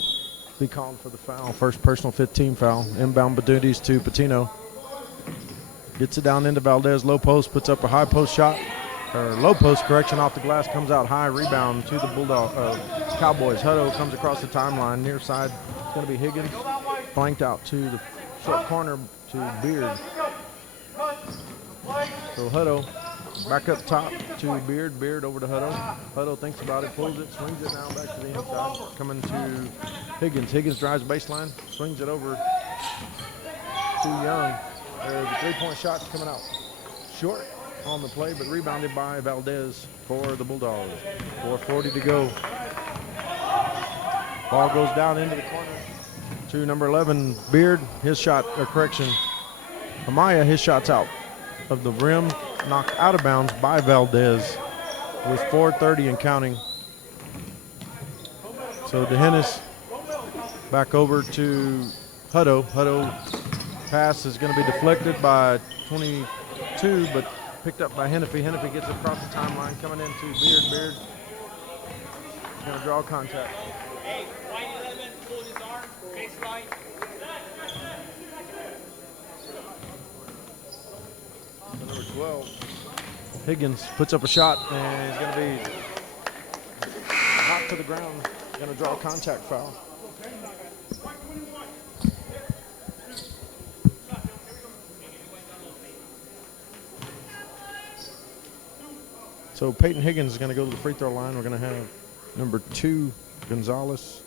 be called for the foul. First personal 15 foul. Inbound duties to Patino. Gets it down into Valdez. Low post, puts up a high post shot. Or low post correction off the glass, comes out high. Rebound to the Cowboys. Hutto comes across the timeline. Near side, it's going to be Higgins. Flanked out to the short corner to Beard. So Hutto back up top to Beard. Beard over to Hutto. Hutto thinks about it, pulls it, swings it now back to the inside. Coming to Higgins. Higgins drives baseline, swings it over to Young. The three-point shot's coming out short on the play, but rebounded by Valdez for the Bulldogs. 4:40 to go. Ball goes down into the corner to number 11, Beard. His shot, or correction, Amaya, his shot's out of the rim, knocked out of bounds by Valdez with 4:30 and counting. So DeHennis back over to Hutto. Hutto pass is going to be deflected by 22, but picked up by Hennepy. Hennepy gets across the timeline, coming into Beard. Beard going to draw contact. Hey, white 11, pull his arm, baseline. Number 12, Higgins puts up a shot, and he's going to be knocked to the ground. Going to draw a contact foul. So Peyton Higgins is going to go to the free throw line. We're going to have number 2, Gonzalez,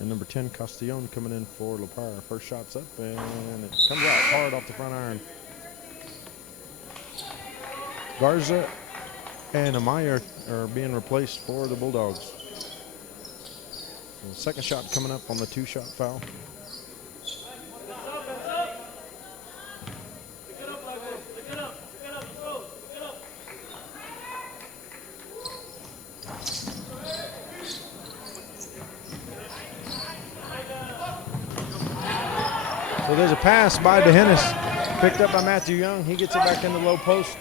and number 10, Castellon coming in for LaPrire. First shot's up, and it comes out hard off the front iron. Garza and Amaya are being replaced for the Bulldogs. And the second shot coming up on the 2-shot foul. So there's a pass by DeHennis, picked up by Matthew Young. He gets it back in the low post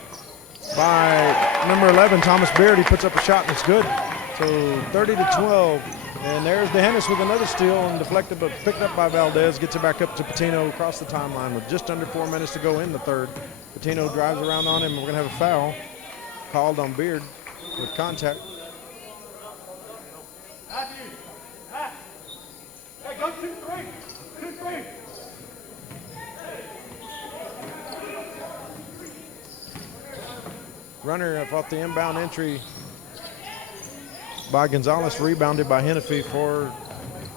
by number 11, Thomas Beard. He puts up a shot and it's good. So 30-12. And there's DeHennis with another steal and deflected, but picked up by Valdez. Gets it back up to Patino across the timeline with just under 4 minutes to go in the third. Patino drives around on him, and we're going to have a foul called on Beard with contact. Hey, go 2-3. 2-3. Runner off the inbound entry by Gonzalez, rebounded by Hennepy for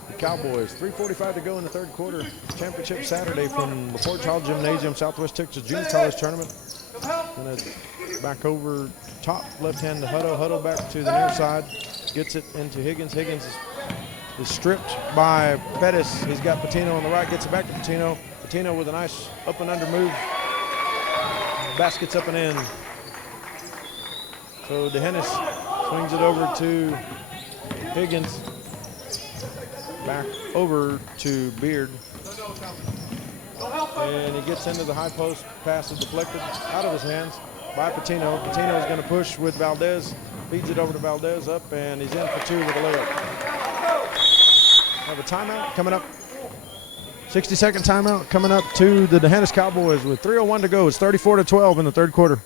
the Cowboys. 3:45 to go in the third quarter. Championship Saturday from the Fort Hall Gymnasium, Southwest Texas Junior College Tournament. Gonna back over top left hand to Hutto. Hutto back to the near side. Gets it into Higgins. Higgins is stripped by Pettis. He's got Patino on the right. Gets it back to Patino. Patino with a nice up and under move. Baskets up and in. So DeHennis swings it over to Higgins. Back over to Beard. And he gets into the high post. Pass is deflected out of his hands. by Patino. Patino is going to push with Valdez. Feeds it over to Valdez up, and he's in for 2 with a layup. Have a timeout coming up. 60-second timeout coming up to the D'Hanis Cowboys with 3:01 to go. It's 34-12 in the third quarter.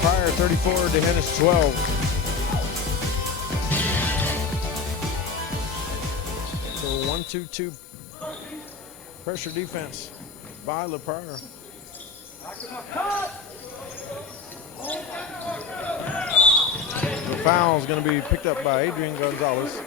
Pryor 34, D'Hanis 12. So 1-2-2 pressure defense by Pryor. The foul is going to be picked up by Adrian Gonzalez.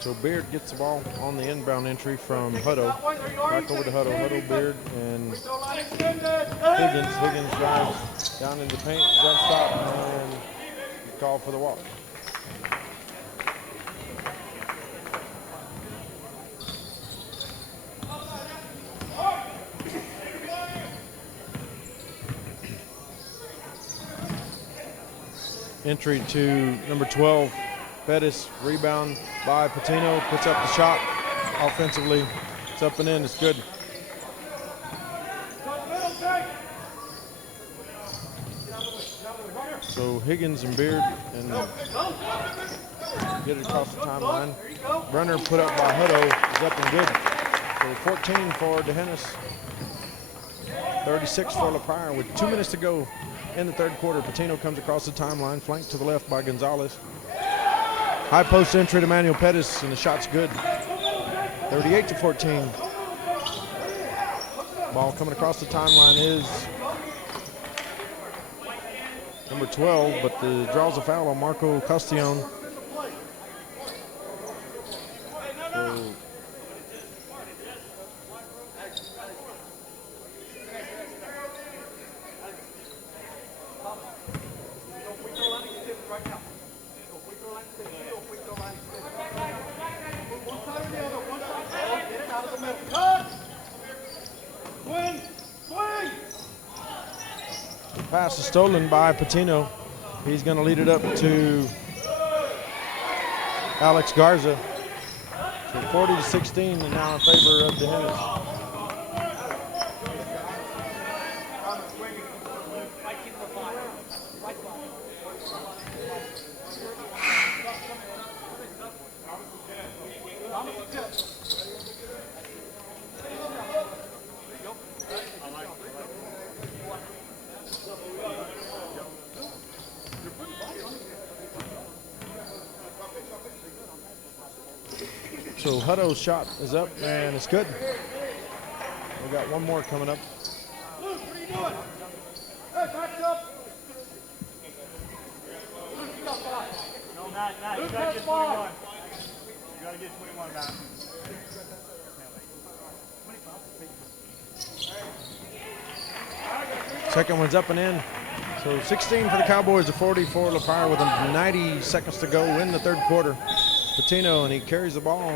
So Beard gets the ball on the inbound entry from Hutto. Back over to Hutto. Hutto, Beard, and Higgins. Higgins drives down into the paint, jump stop, and call for the walk. Entry to number 12, Pettis. Rebound by Patino. Puts up the shot offensively. It's up and in. It's good. So Higgins and Beard and get it across the timeline. Runner put up by Hutto is up and good. So 14 for D'Hanis. 36 for Pryor with 2 minutes to go in the third quarter. Patino comes across the timeline, flanked to the left by Gonzalez. High post entry to Manuel Pettis, and the shot's good. 38-14. Ball coming across the timeline is number 12, but draws a foul on Marco Castillon. So pass is stolen by Patino. He's going to lead it up to Alex Garza. So 40-16 and now in favor of D'Hanis. So Hutto's shot is up and it's good. We got one more coming up. Luke, what are you doing? Hey, back up. Luke, you got 5. No, Matt, Luke you gotta has get 5. 21. You gotta get 21, Matt. Second one's up and in. So 16 for the Cowboys to 40 for Pryor with 90 seconds to go in the third quarter. Patino, and he carries the ball.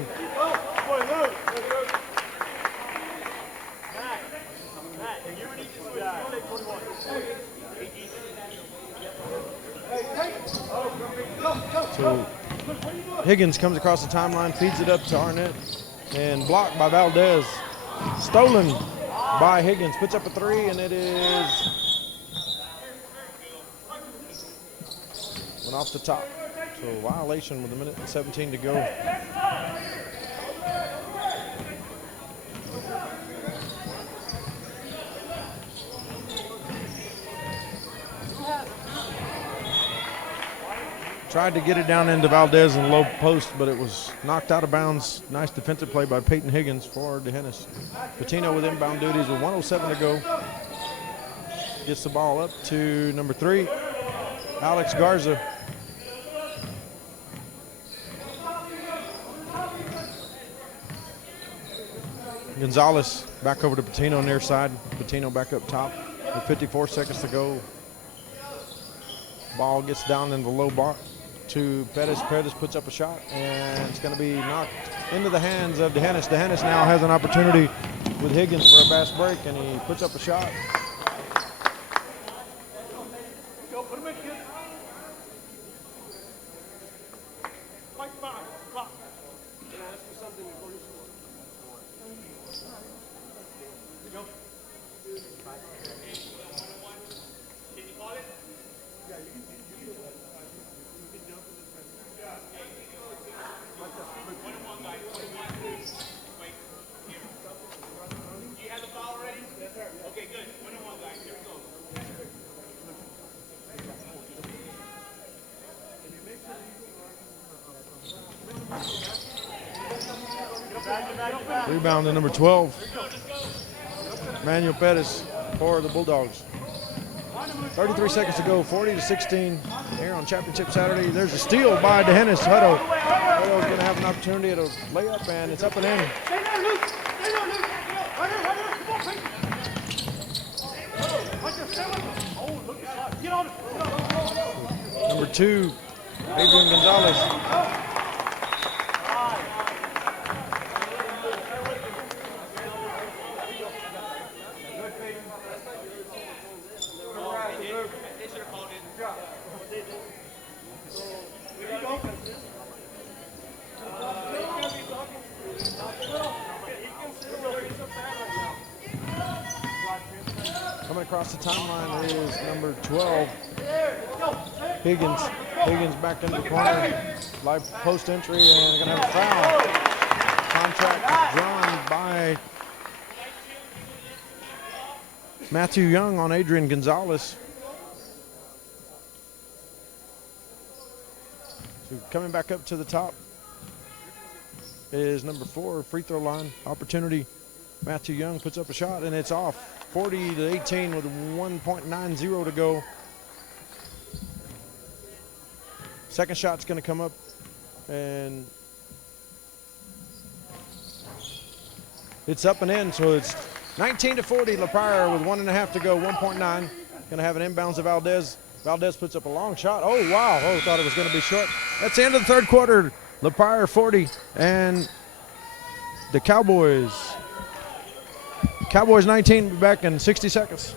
Hey, Higgins comes across the timeline, feeds it up to Arnett, and blocked by Valdez. Stolen by Higgins, puts up a three, and it is went off the top. So a violation with 1:17 to go. Tried to get it down into Valdez in the low post, but it was knocked out of bounds. Nice defensive play by Peyton Higgins for DeHennis. Patino with inbound duties with 1:07 to go. Gets the ball up to number 3, Alex Garza. Gonzalez back over to Patino near side. Patino back up top with 54 seconds to go. Ball gets down in the low bar to Pettis. Pettis puts up a shot, and it's going to be knocked into the hands of DeHennis. DeHennis now has an opportunity with Higgins for a fast break, and he puts up a shot. Go, put him in, kid. Fight back, block. Can I ask you something before you score? Go. Did you call it? Yeah, you can do it. You can jump in this man. Wait, here. Do you have the ball already? Yes, sir. Okay, good. 1-on-1, guys. Here we go. Rebound to number 12, Manuel Pettis for the Bulldogs. 33 seconds to go, 40-16 here on Championship Saturday. There's a steal by DeHennis. Hutto. Hutto's going to have an opportunity at a layup, and it's up and in. Stay there, Luke. Stay there, Luke. Right here. Come on, Peyton. Right there, stay with him. Oh, look at that. Get on it. Number 2, Adrian Gonzalez. Coming across the timeline is number 12, Higgins. Higgins back into the corner. Live post entry, and going to have a foul. Contract drawn by Matthew Young on Adrian Gonzalez. So coming back up to the top is number 4, free throw line opportunity. Matthew Young puts up a shot, and it's off. 40-18 with 1.90 to go. Second shot's going to come up, and it's up and in, so it's 19-40. LaPryor with 1.5 to go, 1.9. Going to have an inbounds of Valdez. Valdez puts up a long shot. Oh, wow. Oh, thought it was going to be short. That's the end of the third quarter. LaPryor 40, and the Cowboys 19, be back in 60 seconds.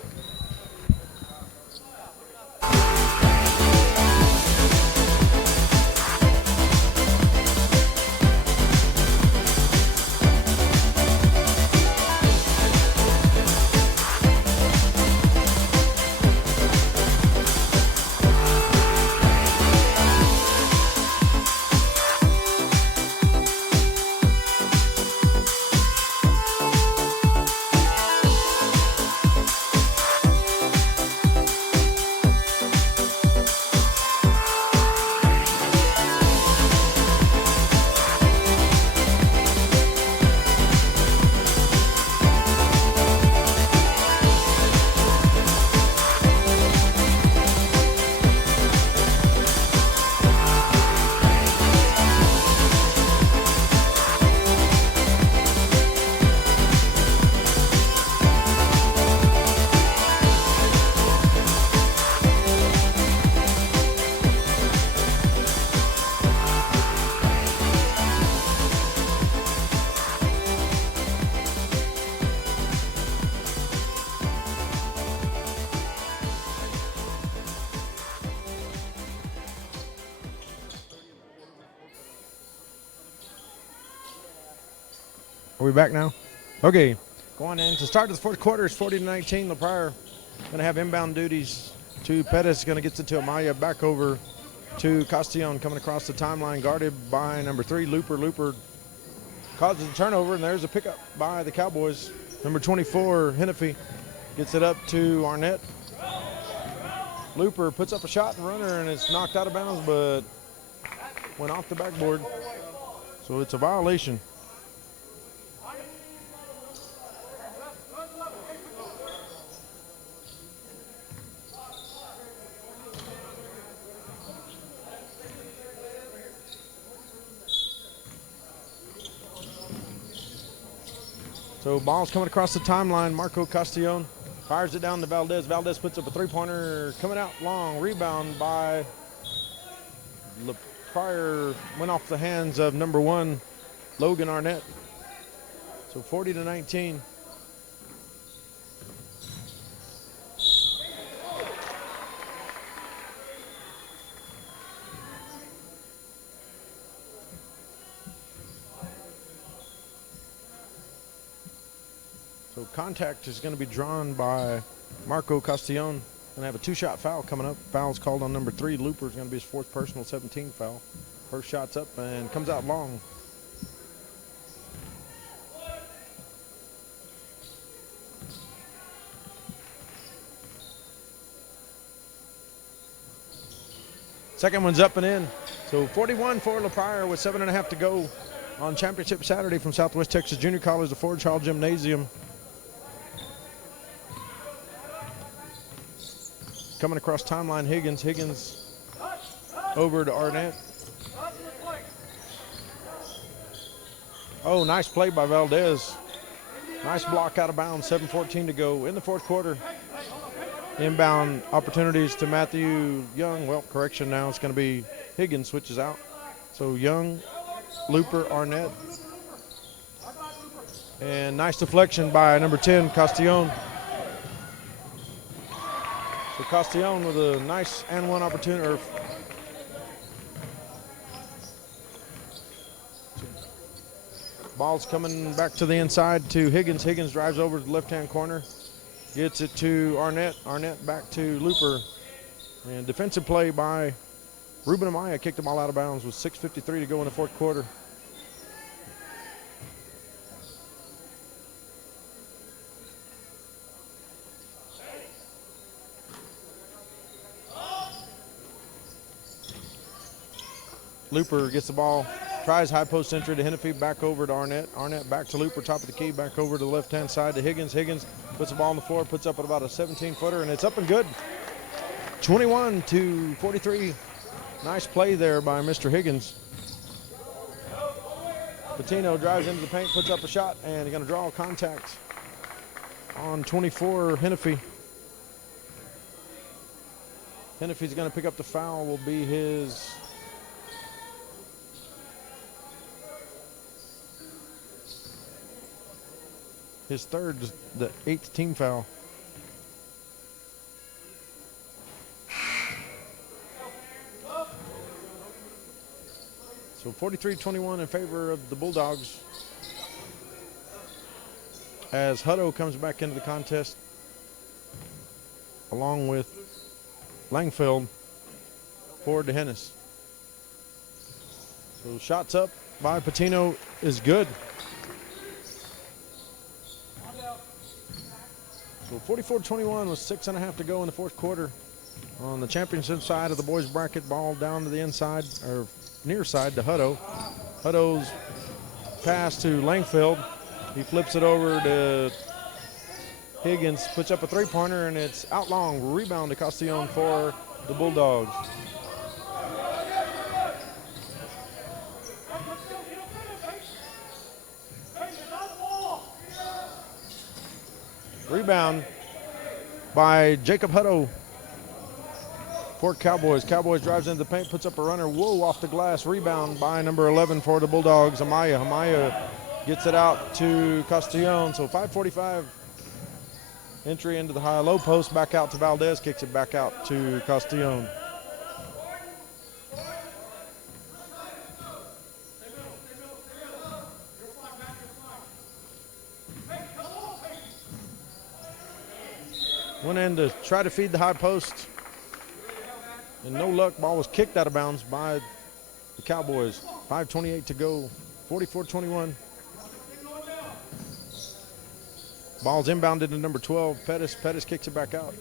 Are we back now? Okay. Going in to start the fourth quarter is 40-19. LaPryor going to have inbound duties to Pettis. Going to get it to Amaya. Back over to Castillon coming across the timeline, guarded by number 3, Looper. Looper causes a turnover, and there's a pickup by the Cowboys. Number 24, Hennepy, gets it up to Arnett. Looper puts up a shot and runner, and it's knocked out of bounds, but went off the backboard. So it's a violation. So ball's coming across the timeline. Marco Castillon fires it down to Valdez. Valdez puts up a three-pointer, coming out long. Rebound by Pryor, went off the hands of number 1, Logan Arnett. So 40-19. So contact is going to be drawn by Marco Castillon. Going to have a 2-shot foul coming up. Foul's called on number 3. Looper is going to be his 4th personal 17 foul. First shot's up and comes out long. Second one's up and in. So 41 for LaPryor with 7.5 to go on Championship Saturday from Southwest Texas Junior College, the Ford Hall Gymnasium. Coming across timeline, Higgins. Higgins over to Arnett. Oh, nice play by Valdez. Nice block out of bounds, 7:14 to go in the fourth quarter. Inbound opportunities to Matthew Young. Well, correction now, it's going to be Higgins switches out. So Young, Looper, Arnett. And nice deflection by number 10, Castillon. So Castillon with a nice and one opportunity. Ball's coming back to the inside to Higgins. Higgins drives over to the left-hand corner. Gets it to Arnett. Arnett back to Looper. And defensive play by Ruben Amaya. Kicked the ball out of bounds with 6:53 to go in the fourth quarter. Looper gets the ball, tries high post entry to Hennepy, back over to Arnett. Arnett back to Looper, top of the key, back over to the left-hand side to Higgins. Higgins puts the ball on the floor, puts up at about a 17-footer, and it's up and good. 21-43. Nice play there by Mr. Higgins. Patino drives into the paint, puts up a shot, and he's going to draw contact on 24, Hennepy. Hennepy's going to pick up the foul, will be his third, the 8th team foul. So 43-21 in favor of the Bulldogs as Hutto comes back into the contest along with Langfeld forward to Hennis. So shots up by Patino is good. So 44-21 with 6.5 to go in the fourth quarter. On the championship side of the boys bracket, ball down to the inside, or near side to Hutto. Hutto's pass to Langfeld. He flips it over to Higgins, puts up a three-pointer, and it's out long. Rebound to Castillon for the Bulldogs. Rebound by Jacob Hutto for Cowboys. Cowboys drives into the paint, puts up a runner. Whoa, off the glass. Rebound by number 11 for the Bulldogs, Amaya. Amaya gets it out to Castillon. So 5:45 entry into the high-low post. Back out to Valdez. Kicks it back out to Castillon. Went in to try to feed the high post. And no luck. Ball was kicked out of bounds by the Cowboys. 5:28 to go. 44-21. Ball's inbounded to number 12, Pettis. Pettis kicks it back out.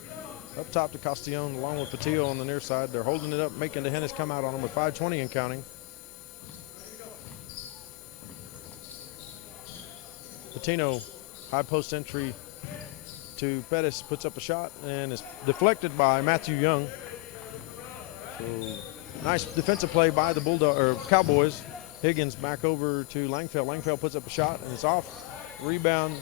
Up top to Castellon along with Patillo on the near side. They're holding it up, making the Hennis come out on them with 5:20 and counting. Patino, high post entry to Pettis, puts up a shot and is deflected by Matthew Young. So nice defensive play by the Cowboys. Higgins back over to Langfeld. Langfeld puts up a shot and it's off. Rebound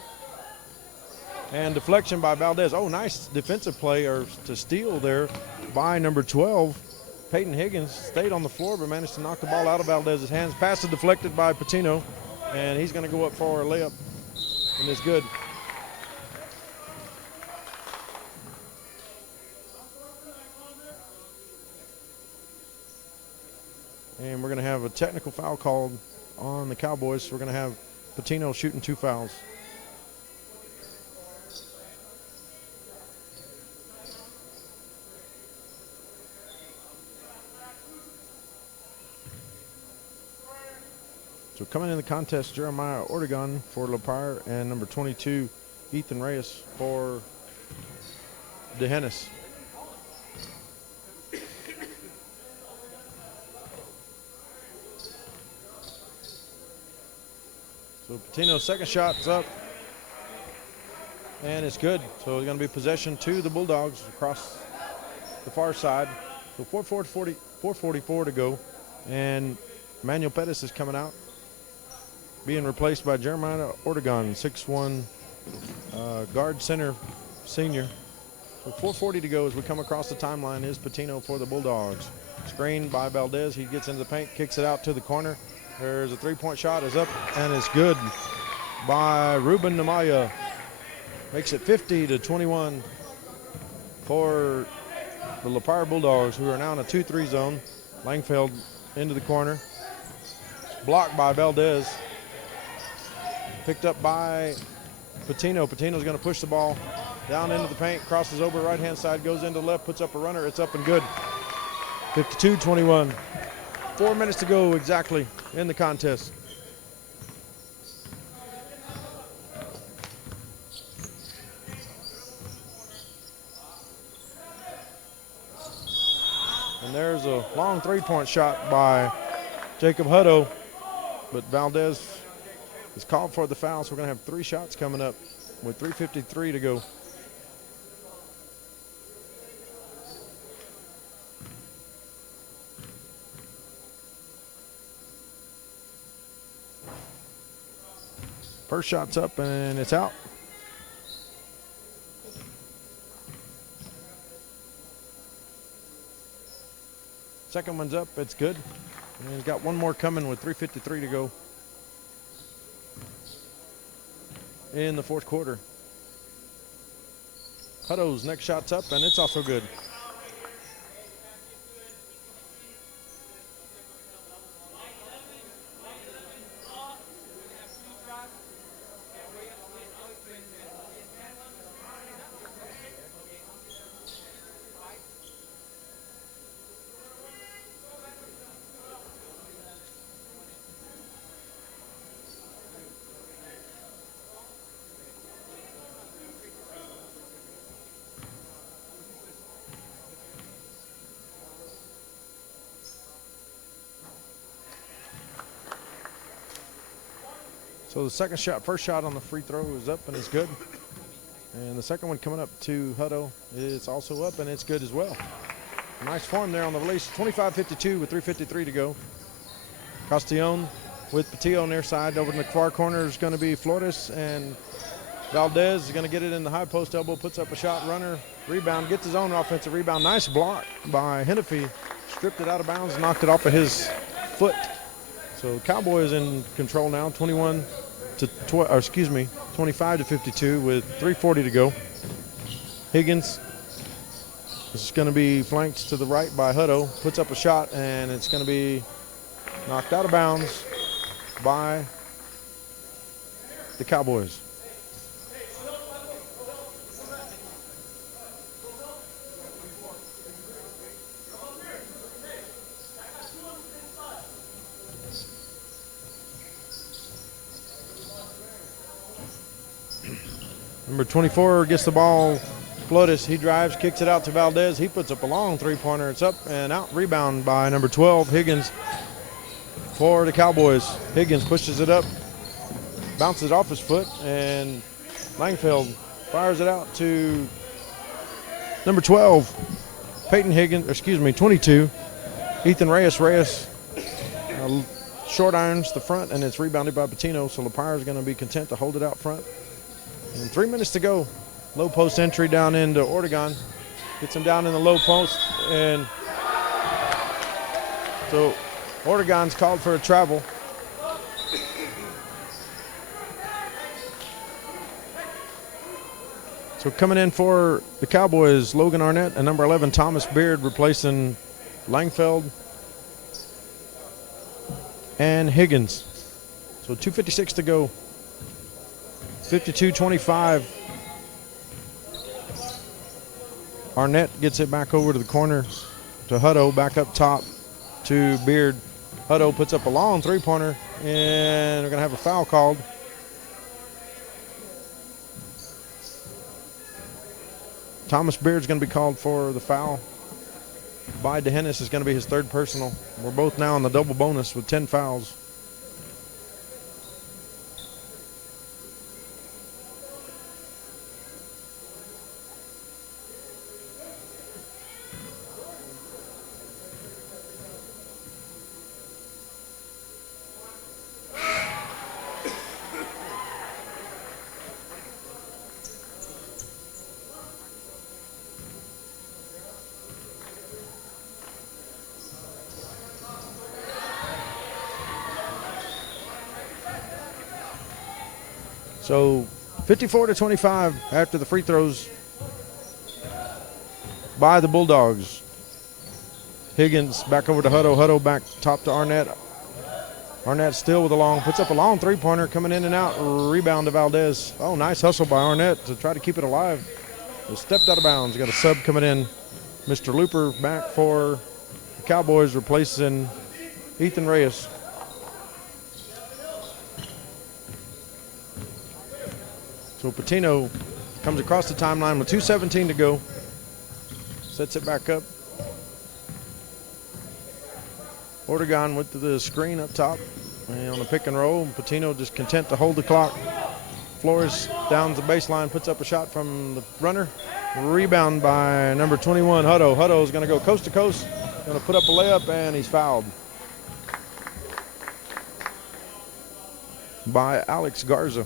and deflection by Valdez. Oh, nice defensive play or to steal there by number 12. Peyton Higgins stayed on the floor but managed to knock the ball out of Valdez's hands. Pass is deflected by Patino, and he's going to go up for a layup, and it's good. And we're going to have a technical foul called on the Cowboys. So we're going to have Patino shooting 2 fouls. So coming in the contest, Jeremiah Ortegon for LaPrire and number 22, Ethan Reyes for DeHennis. So Patino's second shot is up, and it's good. So it's going to be possession to the Bulldogs across the far side. So 4:44 to go, and Manuel Pettis is coming out, being replaced by Jeremiah Ortegon, 6'1", guard center senior. So 4:40 to go as we come across the timeline is Patino for the Bulldogs. Screened by Valdez. He gets into the paint, kicks it out to the corner. There's a three-point shot, is up, and it's good by Ruben Namaya. Makes it 50-21 for the LaPrire Bulldogs, who are now in a 2-3 zone. Langfeld into the corner. Blocked by Valdez. Picked up by Patino. Patino's going to push the ball down into the paint, crosses over right-hand side, goes into the left, puts up a runner. It's up and good. 52-21. 4 minutes to go exactly in the contest. And there's a long three-point shot by Jacob Hutto, but Valdez is called for the foul, so we're going to have 3 shots coming up with 3:53 to go. First shot's up and it's out. Second one's up, it's good. And he's got one more coming with 3:53 to go in the fourth quarter. Hutto's next shot's up and it's also good. So the second shot, first shot on the free throw is up and it's good. And the second one coming up to Hutto is also up and it's good as well. Nice form there on the release. 25-52 with 3:53 to go. Castellon with Patillo near side. Over in the far corner is going to be Flores, and Valdez is going to get it in the high post elbow, puts up a shot, runner, rebound, gets his own offensive rebound. Nice block by Hennepy. Stripped it out of bounds, knocked it off of his foot. So Cowboys in control now, 25-52 with 3:40 to go. Higgins is going to be flanked to the right by Hutto, puts up a shot, and it's going to be knocked out of bounds by the Cowboys. Number 24 gets the ball. Flores, he drives, kicks it out to Valdez. He puts up a long three-pointer. It's up and out. Rebound by number 12, Higgins, for the Cowboys. Higgins pushes it up, bounces off his foot, and Langfeld fires it out to number 12, Peyton Higgins, 22, Ethan Reyes. Short irons the front, and it's rebounded by Patino, so LaPryor is going to be content to hold it out front. And 3 minutes to go. Low post entry down into Ortegon. Gets him down in the low post, and so Ortegon's called for a travel. So coming in for the Cowboys, Logan Arnett and number 11, Thomas Beard, replacing Langfeld and Higgins. So 2:56 to go. 52-25. Arnett gets it back over to the corner to Hutto, back up top to Beard. Hutto puts up a long three-pointer, and we're going to have a foul called. Thomas Beard's going to be called for the foul. By DeHennis is going to be his third personal. We're both now on the double bonus with 10 fouls. So 54-25 after the free throws by the Bulldogs. Higgins back over to Hutto. Hutto back top to Arnett. Arnett still with a long, puts up a long three-pointer, coming in and out. Rebound to Valdez. Oh, nice hustle by Arnett to try to keep it alive. It stepped out of bounds. Got a sub coming in. Mr. Looper back for the Cowboys, replacing Ethan Reyes. So Patino comes across the timeline with 2:17 to go. Sets it back up. Ortegon with the screen up top and on the pick and roll. Patino just content to hold the clock. Flores downs the baseline, puts up a shot from the runner. Rebound by number 21, Hutto. Hutto is going to go coast to coast, going to put up a layup, and he's fouled by Alex Garza.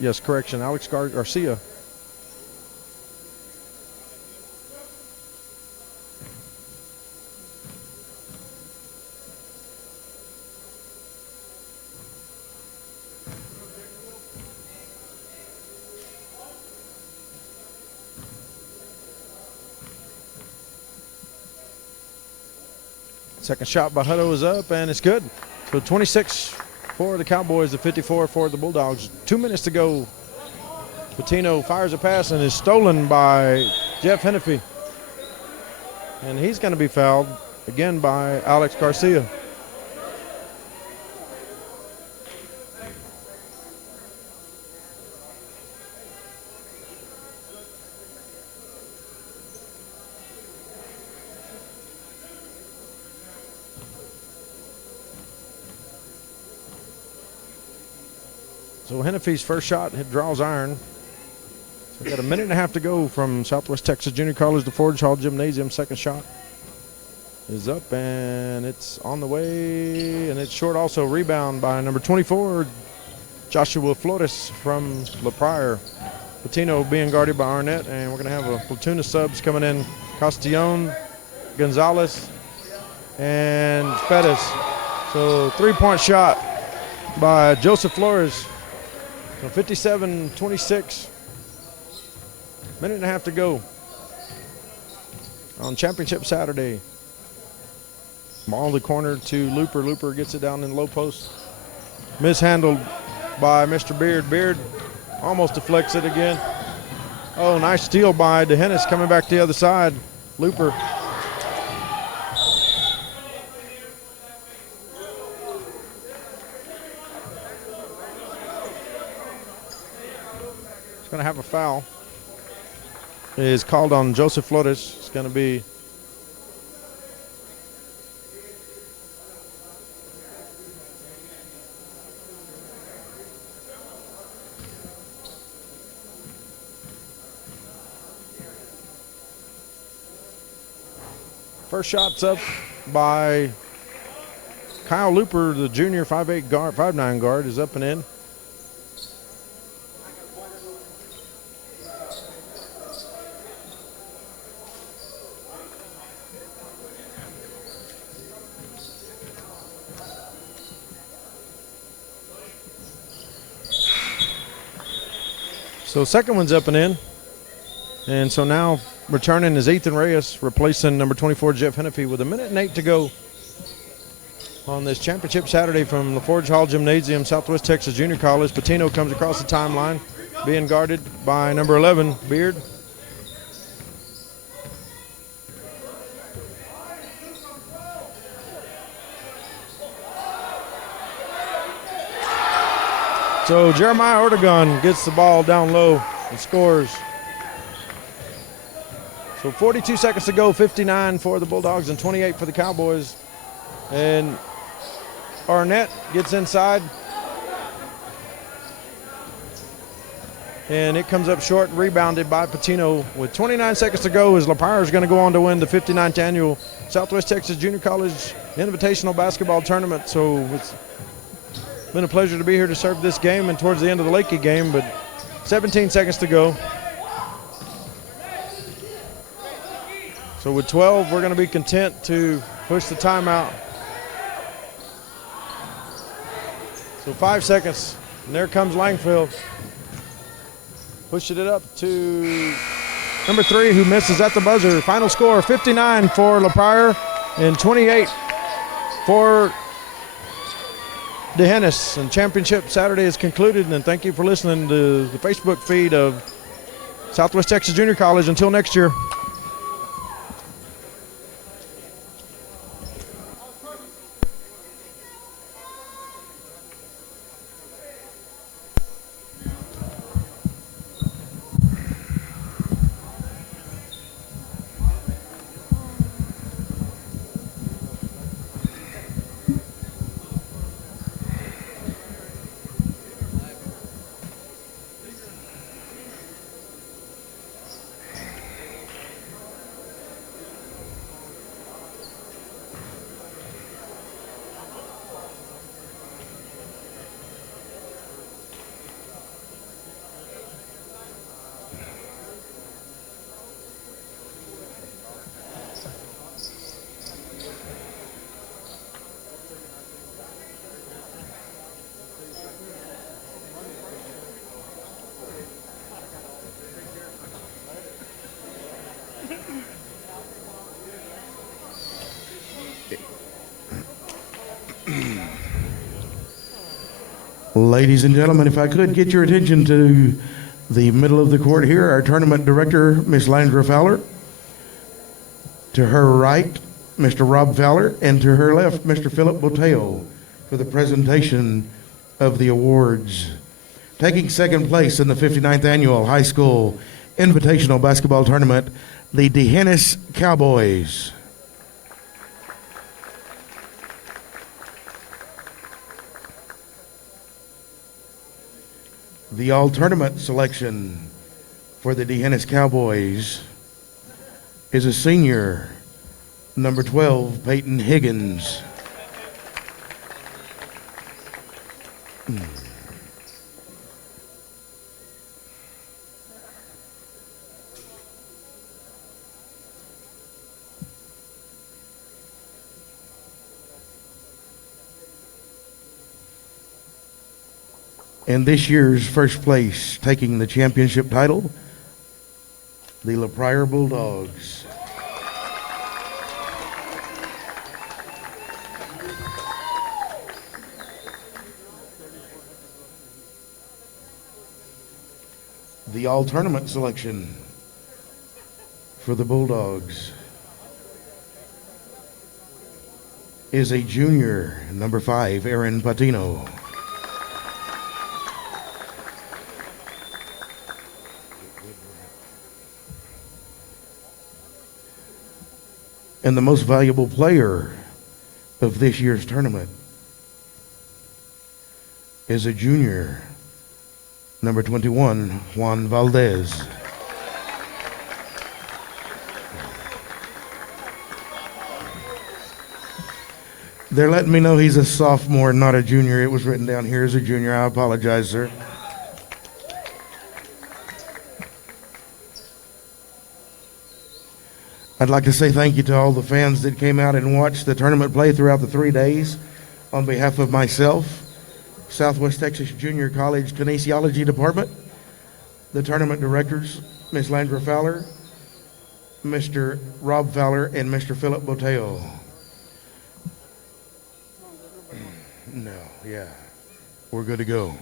Yes, correction, Alex Garcia. Second shot by Hutto is up, and it's good. So 26 for the Cowboys, the 54 for the Bulldogs. 2 minutes to go. Patino fires a pass and is stolen by Jeff Hennepy. And he's going to be fouled again by Alex Garcia. So Hennepy's first shot draws iron. So we got a minute and a half to go from Southwest Texas Junior College to Forge Hall Gymnasium. Second shot is up, and it's on the way, and it's short also. Rebound by number 24, Joshua Flores from LaPryor. Patino being guarded by Arnett, and we're going to have a platoon of subs coming in. Castillon, Gonzalez, and Pettis. So three-point shot by Joseph Flores. So 57-26. Minute and a half to go on Championship Saturday. Ball in the corner to Looper. Looper gets it down in the low post. Mishandled by Mr. Beard. Beard almost deflects it again. Oh, nice steal by DeHennis coming back the other side. Looper. going to have a foul. It is called on Joseph Flores. It's going to be first shot's up by Kyle Looper, the junior 5'8 guard, 5'9 guard, is up and in. So second one's up and in. And so now returning is Ethan Reyes, replacing number 24, Jeff Hennepy, with 1:08 to go on this championship Saturday from LaForge Hall Gymnasium, Southwest Texas Junior College. Patino comes across the timeline, being guarded by number 11, Beard. So Jeremiah Ortegon gets the ball down low and scores. So 42 seconds to go, 59 for the Bulldogs and 28 for the Cowboys. And Arnett gets inside. And it comes up short, rebounded by Patino. With 29 seconds to go, as LaPryor is going to go on to win the 59th annual Southwest Texas Junior College Invitational Basketball Tournament. So it's been a pleasure to be here to serve this game and towards the end of the Lakey game, but 17 seconds to go. So with 12, we're going to be content to push the timeout. So 5 seconds, and there comes Langfield. Pushing it up to number 3, who misses at the buzzer. Final score, 59 for LaPryor and 28 for DeHennis. And championship Saturday is concluded, and thank you for listening to the Facebook feed of Southwest Texas Junior College. Until next year. Ladies and gentlemen, if I could get your attention to the middle of the court here, our tournament director, Miss Landra Fowler. To her right, Mr. Rob Fowler, and to her left, Mr. Philip Boteo, for the presentation of the awards. Taking second place in the 59th Annual High School Invitational Basketball Tournament, the DeHennis Cowboys. The all-tournament selection for the DeHennis Cowboys is a senior, number 12, Peyton Higgins. And this year's first place, taking the championship title, the Pryor Bulldogs. The all-tournament selection for the Bulldogs is a junior, number 5, Aaron Patino. And the most valuable player of this year's tournament is a junior, number 21, Juan Valdez. They're letting me know he's a sophomore, not a junior. It was written down here as a junior. I apologize, sir. I'd like to say thank you to all the fans that came out and watched the tournament play throughout the 3 days. On behalf of myself, Southwest Texas Junior College Kinesiology Department, the tournament directors, Ms. Landra Fowler, Mr. Rob Fowler, and Mr. Philip Boteo. No, yeah, we're good to go.